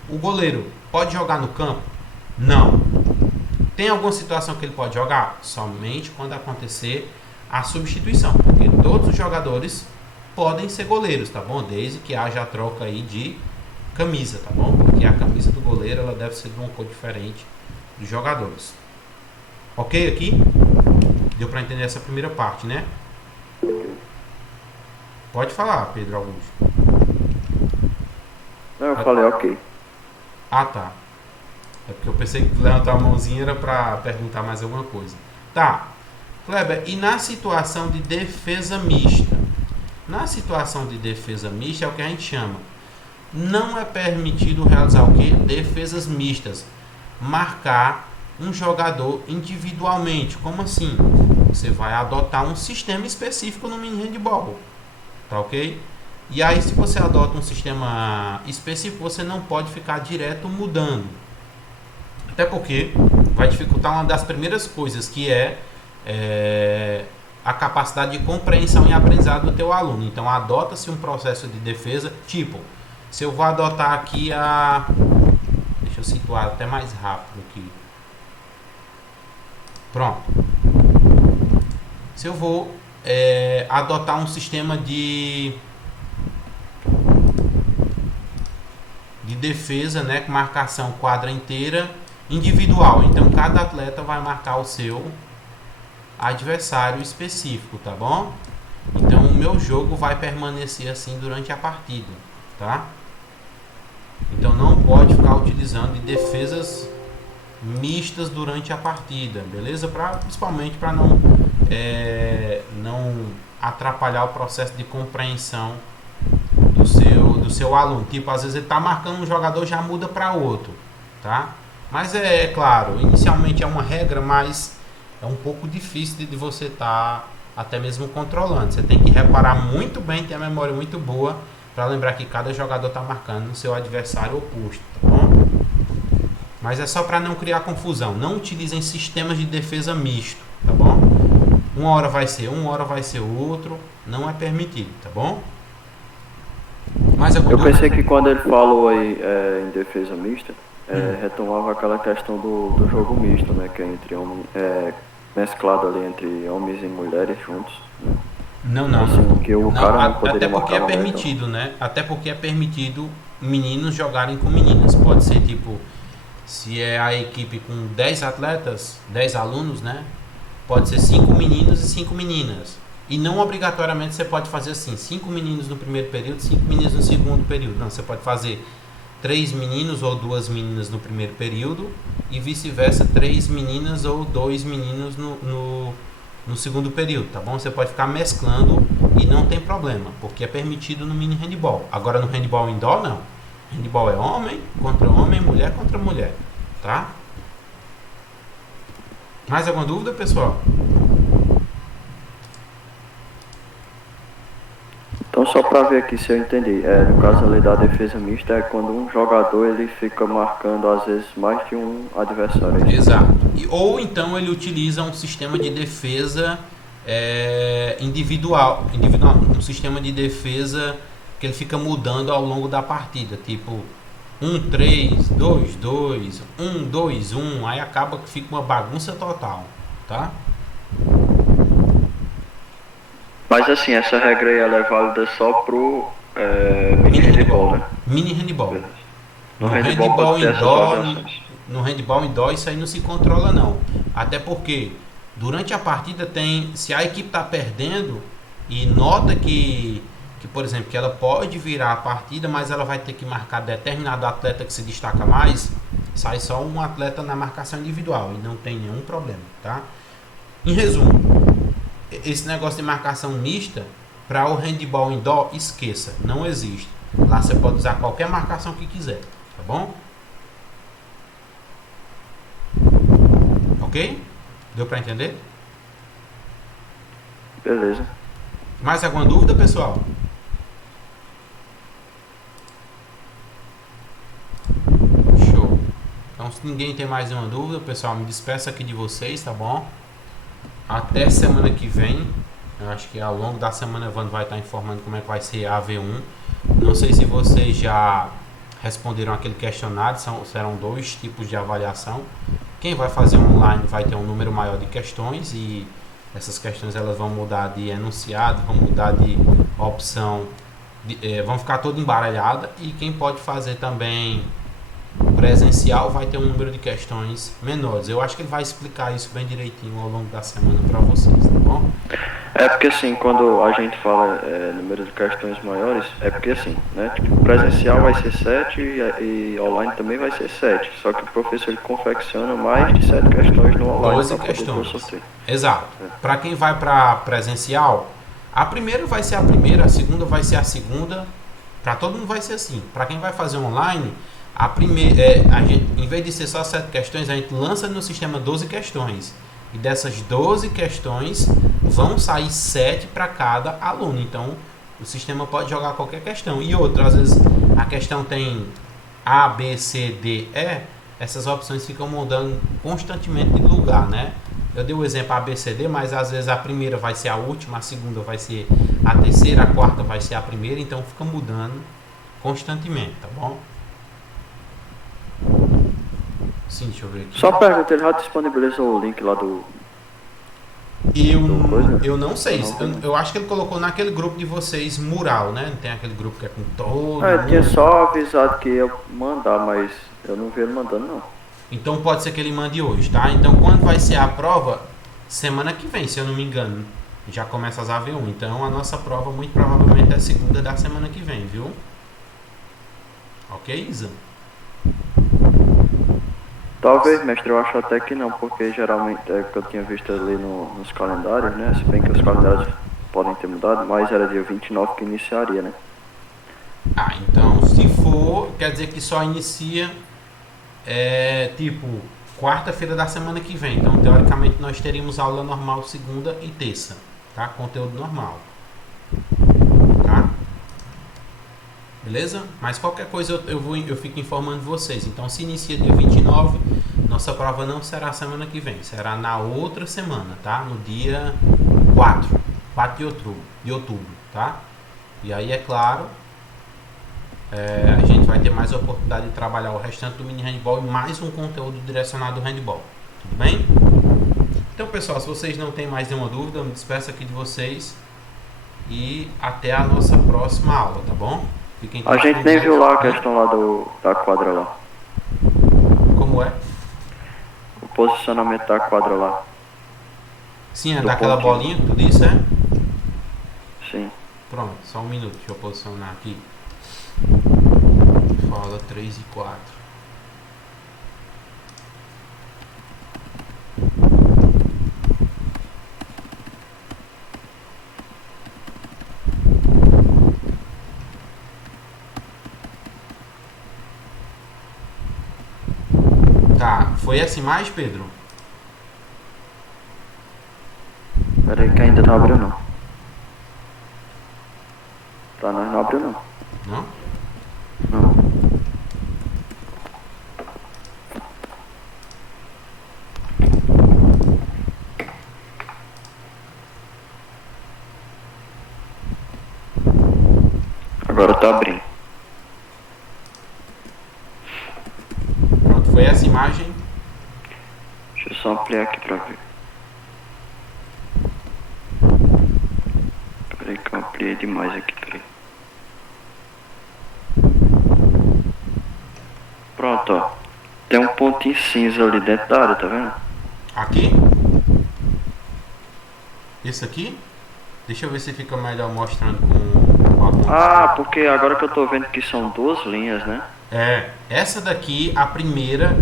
o goleiro pode jogar no campo? Não. Tem alguma situação que ele pode jogar? Somente quando acontecer a substituição, porque todos os jogadores podem ser goleiros, tá bom? Desde que haja a troca aí de camisa, tá bom? Porque a camisa do goleiro, ela deve ser de uma cor diferente dos jogadores. Ok aqui? Deu para entender essa primeira parte, né? Pode falar, Pedro Augusto. Não, eu falei ok. Ah, tá. É porque eu pensei que levantar a mãozinha era para perguntar mais alguma coisa. Tá. Kleber, e na situação de defesa mista? Na situação de defesa mista é o que a gente chama. Não é permitido realizar o quê? Defesas mistas. Marcar um jogador individualmente. Como assim? Você vai adotar um sistema específico no mini handball. Tá ok? E aí, se você adota um sistema específico, você não pode ficar direto mudando. Até porque vai dificultar uma das primeiras coisas, que é a capacidade de compreensão e aprendizado do teu aluno. Então, adota-se um processo de defesa, tipo, se eu vou adotar aqui deixa eu situar até mais rápido aqui. Pronto. Se eu vou adotar um sistema de defesa, né, com marcação quadra inteira individual. Então, cada atleta vai marcar adversário específico, tá bom? Então o meu jogo vai permanecer assim durante a partida, tá? Então não pode ficar utilizando de defesas mistas durante a partida, beleza? Principalmente para não atrapalhar o processo de compreensão do seu aluno. Tipo, às vezes ele está marcando um jogador, já muda para outro, tá? Mas é claro, inicialmente é uma regra, mas é um pouco difícil de você estar até mesmo controlando. Você tem que reparar muito bem, ter a memória muito boa para lembrar que cada jogador está marcando no seu adversário oposto, tá bom? Mas é só para não criar confusão. Não utilizem sistemas de defesa misto, tá bom? Uma hora vai ser um, uma hora vai ser outro. Não é permitido, tá bom? Mas eu pensei que quando ele falou aí em defesa mista, retomava aquela questão do jogo misto, né? Que é entre homens, mesclado ali entre homens e mulheres juntos. Né? Não. Assim, que o cara não poderia até porque é permitido, né? Até porque é permitido meninos jogarem com meninas. Pode ser tipo, se é a equipe com 10 atletas, 10 alunos, né? Pode ser 5 meninos e 5 meninas. E não obrigatoriamente você pode fazer assim, 5 meninos no primeiro período, 5 meninos no segundo período. Não, você pode fazer 3 meninos ou 2 meninas no primeiro período e vice-versa, 3 meninas ou 2 meninos no segundo período, tá bom? Você pode ficar mesclando e não tem problema, porque é permitido no mini handball. Agora no handball indoor, não. Handball é homem contra homem, mulher contra mulher, tá? Mais alguma dúvida, pessoal? Então, só para ver aqui se eu entendi, no caso ali da defesa mista é quando um jogador ele fica marcando às vezes mais de um adversário. Exato. Ou então ele utiliza um sistema de defesa individual, um sistema de defesa que ele fica mudando ao longo da partida, tipo 1-3, 2-2, 1-2-1, aí acaba que fica uma bagunça total, tá? Mas assim, essa regra aí ela é válida só pro mini handball, né? Mini handball. No handball indoor, no handball indoor isso aí não se controla não. Até porque durante a partida se a equipe está perdendo e nota que, por exemplo, que ela pode virar a partida, mas ela vai ter que marcar determinado atleta que se destaca mais, sai só um atleta na marcação individual e não tem nenhum problema, tá? Em resumo, esse negócio de marcação mista para o handball indoor, esqueça, não existe. Lá você pode usar qualquer marcação que quiser, tá bom? Ok? Deu para entender? Beleza. Mais alguma dúvida, pessoal? Show. Então, se ninguém tem mais nenhuma dúvida, pessoal, me despeço aqui de vocês, tá bom? Até semana que vem. Eu acho que ao longo da semana o Evandro vai estar informando como é que vai ser a AV1. Não sei se vocês já responderam aquele questionário, serão 2 tipos de avaliação. Quem vai fazer online vai ter um número maior de questões e essas questões elas vão mudar de enunciado, vão mudar de opção, vão ficar toda embaralhada. E quem pode fazer também presencial vai ter um número de questões menores. Eu acho que ele vai explicar isso bem direitinho ao longo da semana para vocês, tá bom? É porque assim, quando a gente fala número de questões maiores, é porque assim, né? Tipo, presencial vai ser 7 e online também vai ser 7. Só que o professor ele confecciona mais de 7 questões no online. 12 questões. Exato. Para quem vai para presencial, a primeira vai ser a primeira, a segunda vai ser a segunda. Para todo mundo vai ser assim. Para quem vai fazer online, a primeira, em vez de ser só 7 questões, a gente lança no sistema 12 questões. E dessas 12 questões, vão sair 7 para cada aluno. Então, o sistema pode jogar qualquer questão. E outra, às vezes, a questão tem A, B, C, D, E. Essas opções ficam mudando constantemente de lugar, né? Eu dei o exemplo A, B, C, D, mas às vezes a primeira vai ser a última, a segunda vai ser a terceira, a quarta vai ser a primeira. Então, fica mudando constantemente, tá bom? Sim, deixa eu ver aqui. Só pergunta, ele já disponibilizou o link lá do... Eu não sei. Eu acho que ele colocou naquele grupo de vocês mural, né? Não tem aquele grupo que é com todo mundo. Tinha só avisado que ia mandar, mas eu não vi ele mandando não. Então pode ser que ele mande hoje, tá? Então quando vai ser a prova, semana que vem, se eu não me engano. Já começa as AV1. Então a nossa prova muito provavelmente é segunda da semana que vem, viu? Ok, Isa? Talvez, mestre, eu acho até que não, porque geralmente é o que eu tinha visto ali nos calendários, né? Se bem que os calendários podem ter mudado, mas era dia 29 que iniciaria, né? Ah, então se for, quer dizer que só inicia tipo quarta-feira da semana que vem. Então teoricamente nós teríamos aula normal segunda e terça, tá? Conteúdo normal, tá? Beleza? Mas qualquer coisa eu fico informando vocês. Então se inicia dia 29, nossa prova não será semana que vem, será na outra semana, tá? No dia 4 de outubro, tá? E aí é claro, a gente vai ter mais oportunidade de trabalhar o restante do mini handball e mais um conteúdo direcionado ao handball. Tudo bem? Então, pessoal, se vocês não têm mais nenhuma dúvida, eu me despeço aqui de vocês e até a nossa próxima aula, tá bom? Fiquem A gente nem viu lá a questão lá da quadra lá. Como é? O posicionamento da quadra lá. Sim, é daquela bolinha que tu disse, é? Sim. Pronto, só um minuto, deixa eu posicionar aqui. Fala 3 e 4. Tá, foi essa imagem, Pedro? Pera aí que ainda não abriu não. Pra nós não abriu não. Não? Não. Agora tá abrindo. Pronto, foi essa imagem. Deixa eu só ampliar aqui pra ver. Peraí que eu ampliei demais aqui, peraí. Pronto, ó. Tem um pontinho cinza ali dentro da área, tá vendo? Aqui? Esse aqui? Deixa eu ver se fica melhor mostrando com a ponta. Ah, porque agora que eu tô vendo que são duas linhas, né? Essa daqui, a primeira,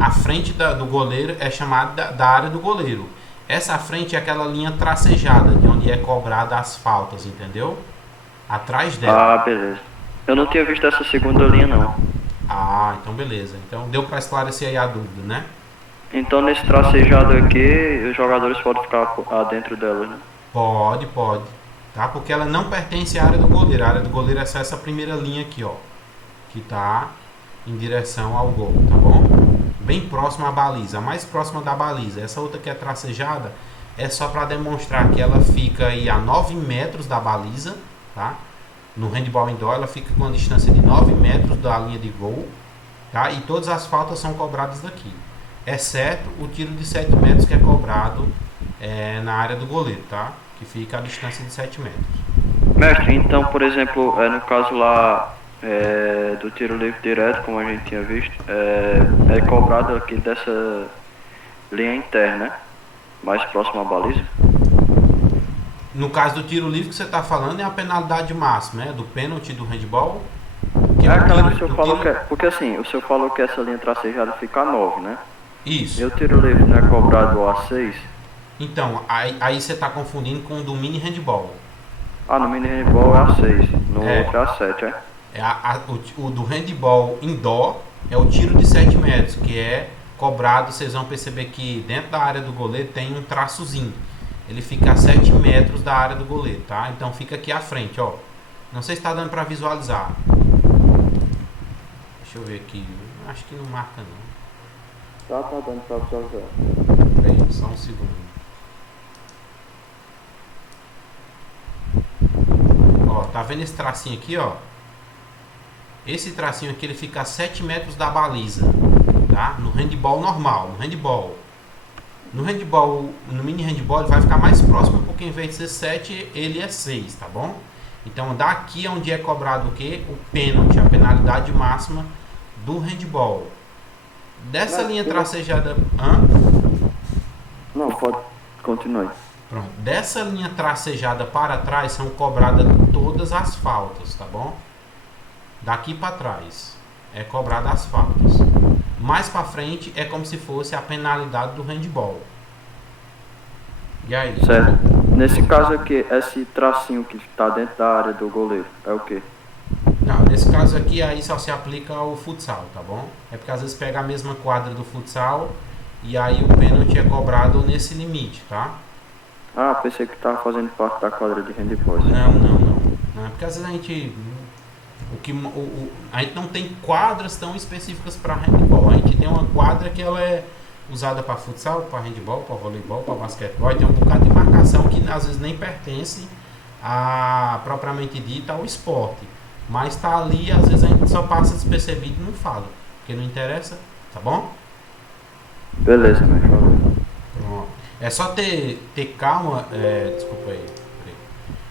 a frente do goleiro é chamada da área do goleiro. Essa frente é aquela linha tracejada, de onde é cobrada as faltas, entendeu? Atrás dela. Ah, beleza. Eu não tinha visto essa segunda linha, não. Ah, então beleza. Então deu para esclarecer aí a dúvida, né? Então nesse tracejado aqui, os jogadores podem ficar dentro dela, né? Pode. Tá? Porque ela não pertence à área do goleiro. A área do goleiro é só essa primeira linha aqui, ó. Que tá em direção ao gol, tá bom? Bem próximo à baliza, a mais próxima da baliza. Essa outra que é tracejada é só para demonstrar que ela fica aí a 9 metros da baliza, tá? No handball indoor ela fica com uma distância de 9 metros da linha de gol, tá? E todas as faltas são cobradas daqui, exceto o tiro de 7 metros que é cobrado na área do goleiro, tá? Que fica a distância de 7 metros. Mestre, então, por exemplo, no caso lá do tiro livre direto, como a gente tinha visto, é cobrado aqui dessa linha interna, né? Mais próximo à baliza. No caso do tiro livre que você está falando é a penalidade máxima, né? Do pênalti do handball. Aquela que o senhor falou que porque assim, o senhor falou que essa linha tracejada fica a 9, né? Isso. E o tiro livre não é cobrado a 6? Então, aí você está confundindo com o do mini handball. Ah, no mini handball é a 6, no outro é a 7, é? O do handball indoor é o tiro de 7 metros, que é cobrado. Vocês vão perceber que dentro da área do goleiro tem um traçozinho. Ele fica a 7 metros da área do goleiro, tá? Então fica aqui à frente, ó. Não sei se está dando para visualizar. Deixa eu ver aqui. Acho que não marca não. Tá dando para visualizar. Peraí, só um segundo. Ó, tá vendo esse tracinho aqui, ó? Esse tracinho aqui ele fica a 7 metros da baliza, tá? No handball normal, no handball. No handball, no mini handball ele vai ficar mais próximo, porque em vez de ser 7, ele é 6, tá bom? Então daqui é onde é cobrado o quê? O pênalti, a penalidade máxima do handball. Dessa linha tracejada... Não, pode... Continue. Pronto. Dessa linha tracejada para trás são cobradas todas as faltas, tá bom? Daqui para trás é cobrada as faltas. Mais para frente é como se fosse a penalidade do handball. E aí? Certo. Nesse caso aqui, esse tracinho que está dentro da área do goleiro, é o quê? Não, nesse caso aqui aí só se aplica ao futsal, tá bom? É porque às vezes pega a mesma quadra do futsal e aí o pênalti é cobrado nesse limite, tá? Ah, pensei que estava fazendo parte da quadra de handball. Não, é porque às vezes a gente a gente não tem quadras tão específicas para handball. A gente tem uma quadra que ela é usada para futsal, para handball, para voleibol, para basquetebol, e tem um bocado de marcação que às vezes nem pertence a propriamente dita ao esporte. Mas tá ali, às vezes a gente só passa despercebido e não fala, porque não interessa, tá bom? Beleza, meu falou. Pronto. É só ter calma, desculpa aí.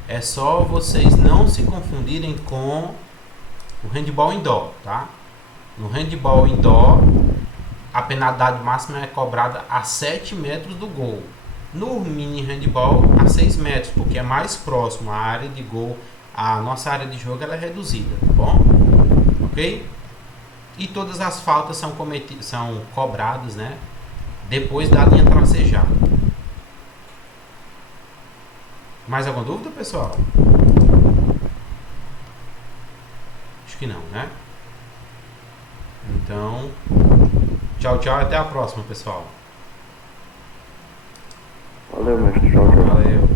É só vocês não se confundirem com o handball indoor, tá? No handball indoor, a penalidade máxima é cobrada a 7 metros do gol. No mini handball, a 6 metros, porque é mais próximo à área de gol. A nossa área de jogo ela é reduzida, tá bom? Ok? E todas as faltas são cobradas, né? Depois da linha tracejada. Mais alguma dúvida, pessoal? Acho que não, né? Então, tchau, tchau. Até a próxima, pessoal. Valeu, mestre. Tchau, tchau. Valeu.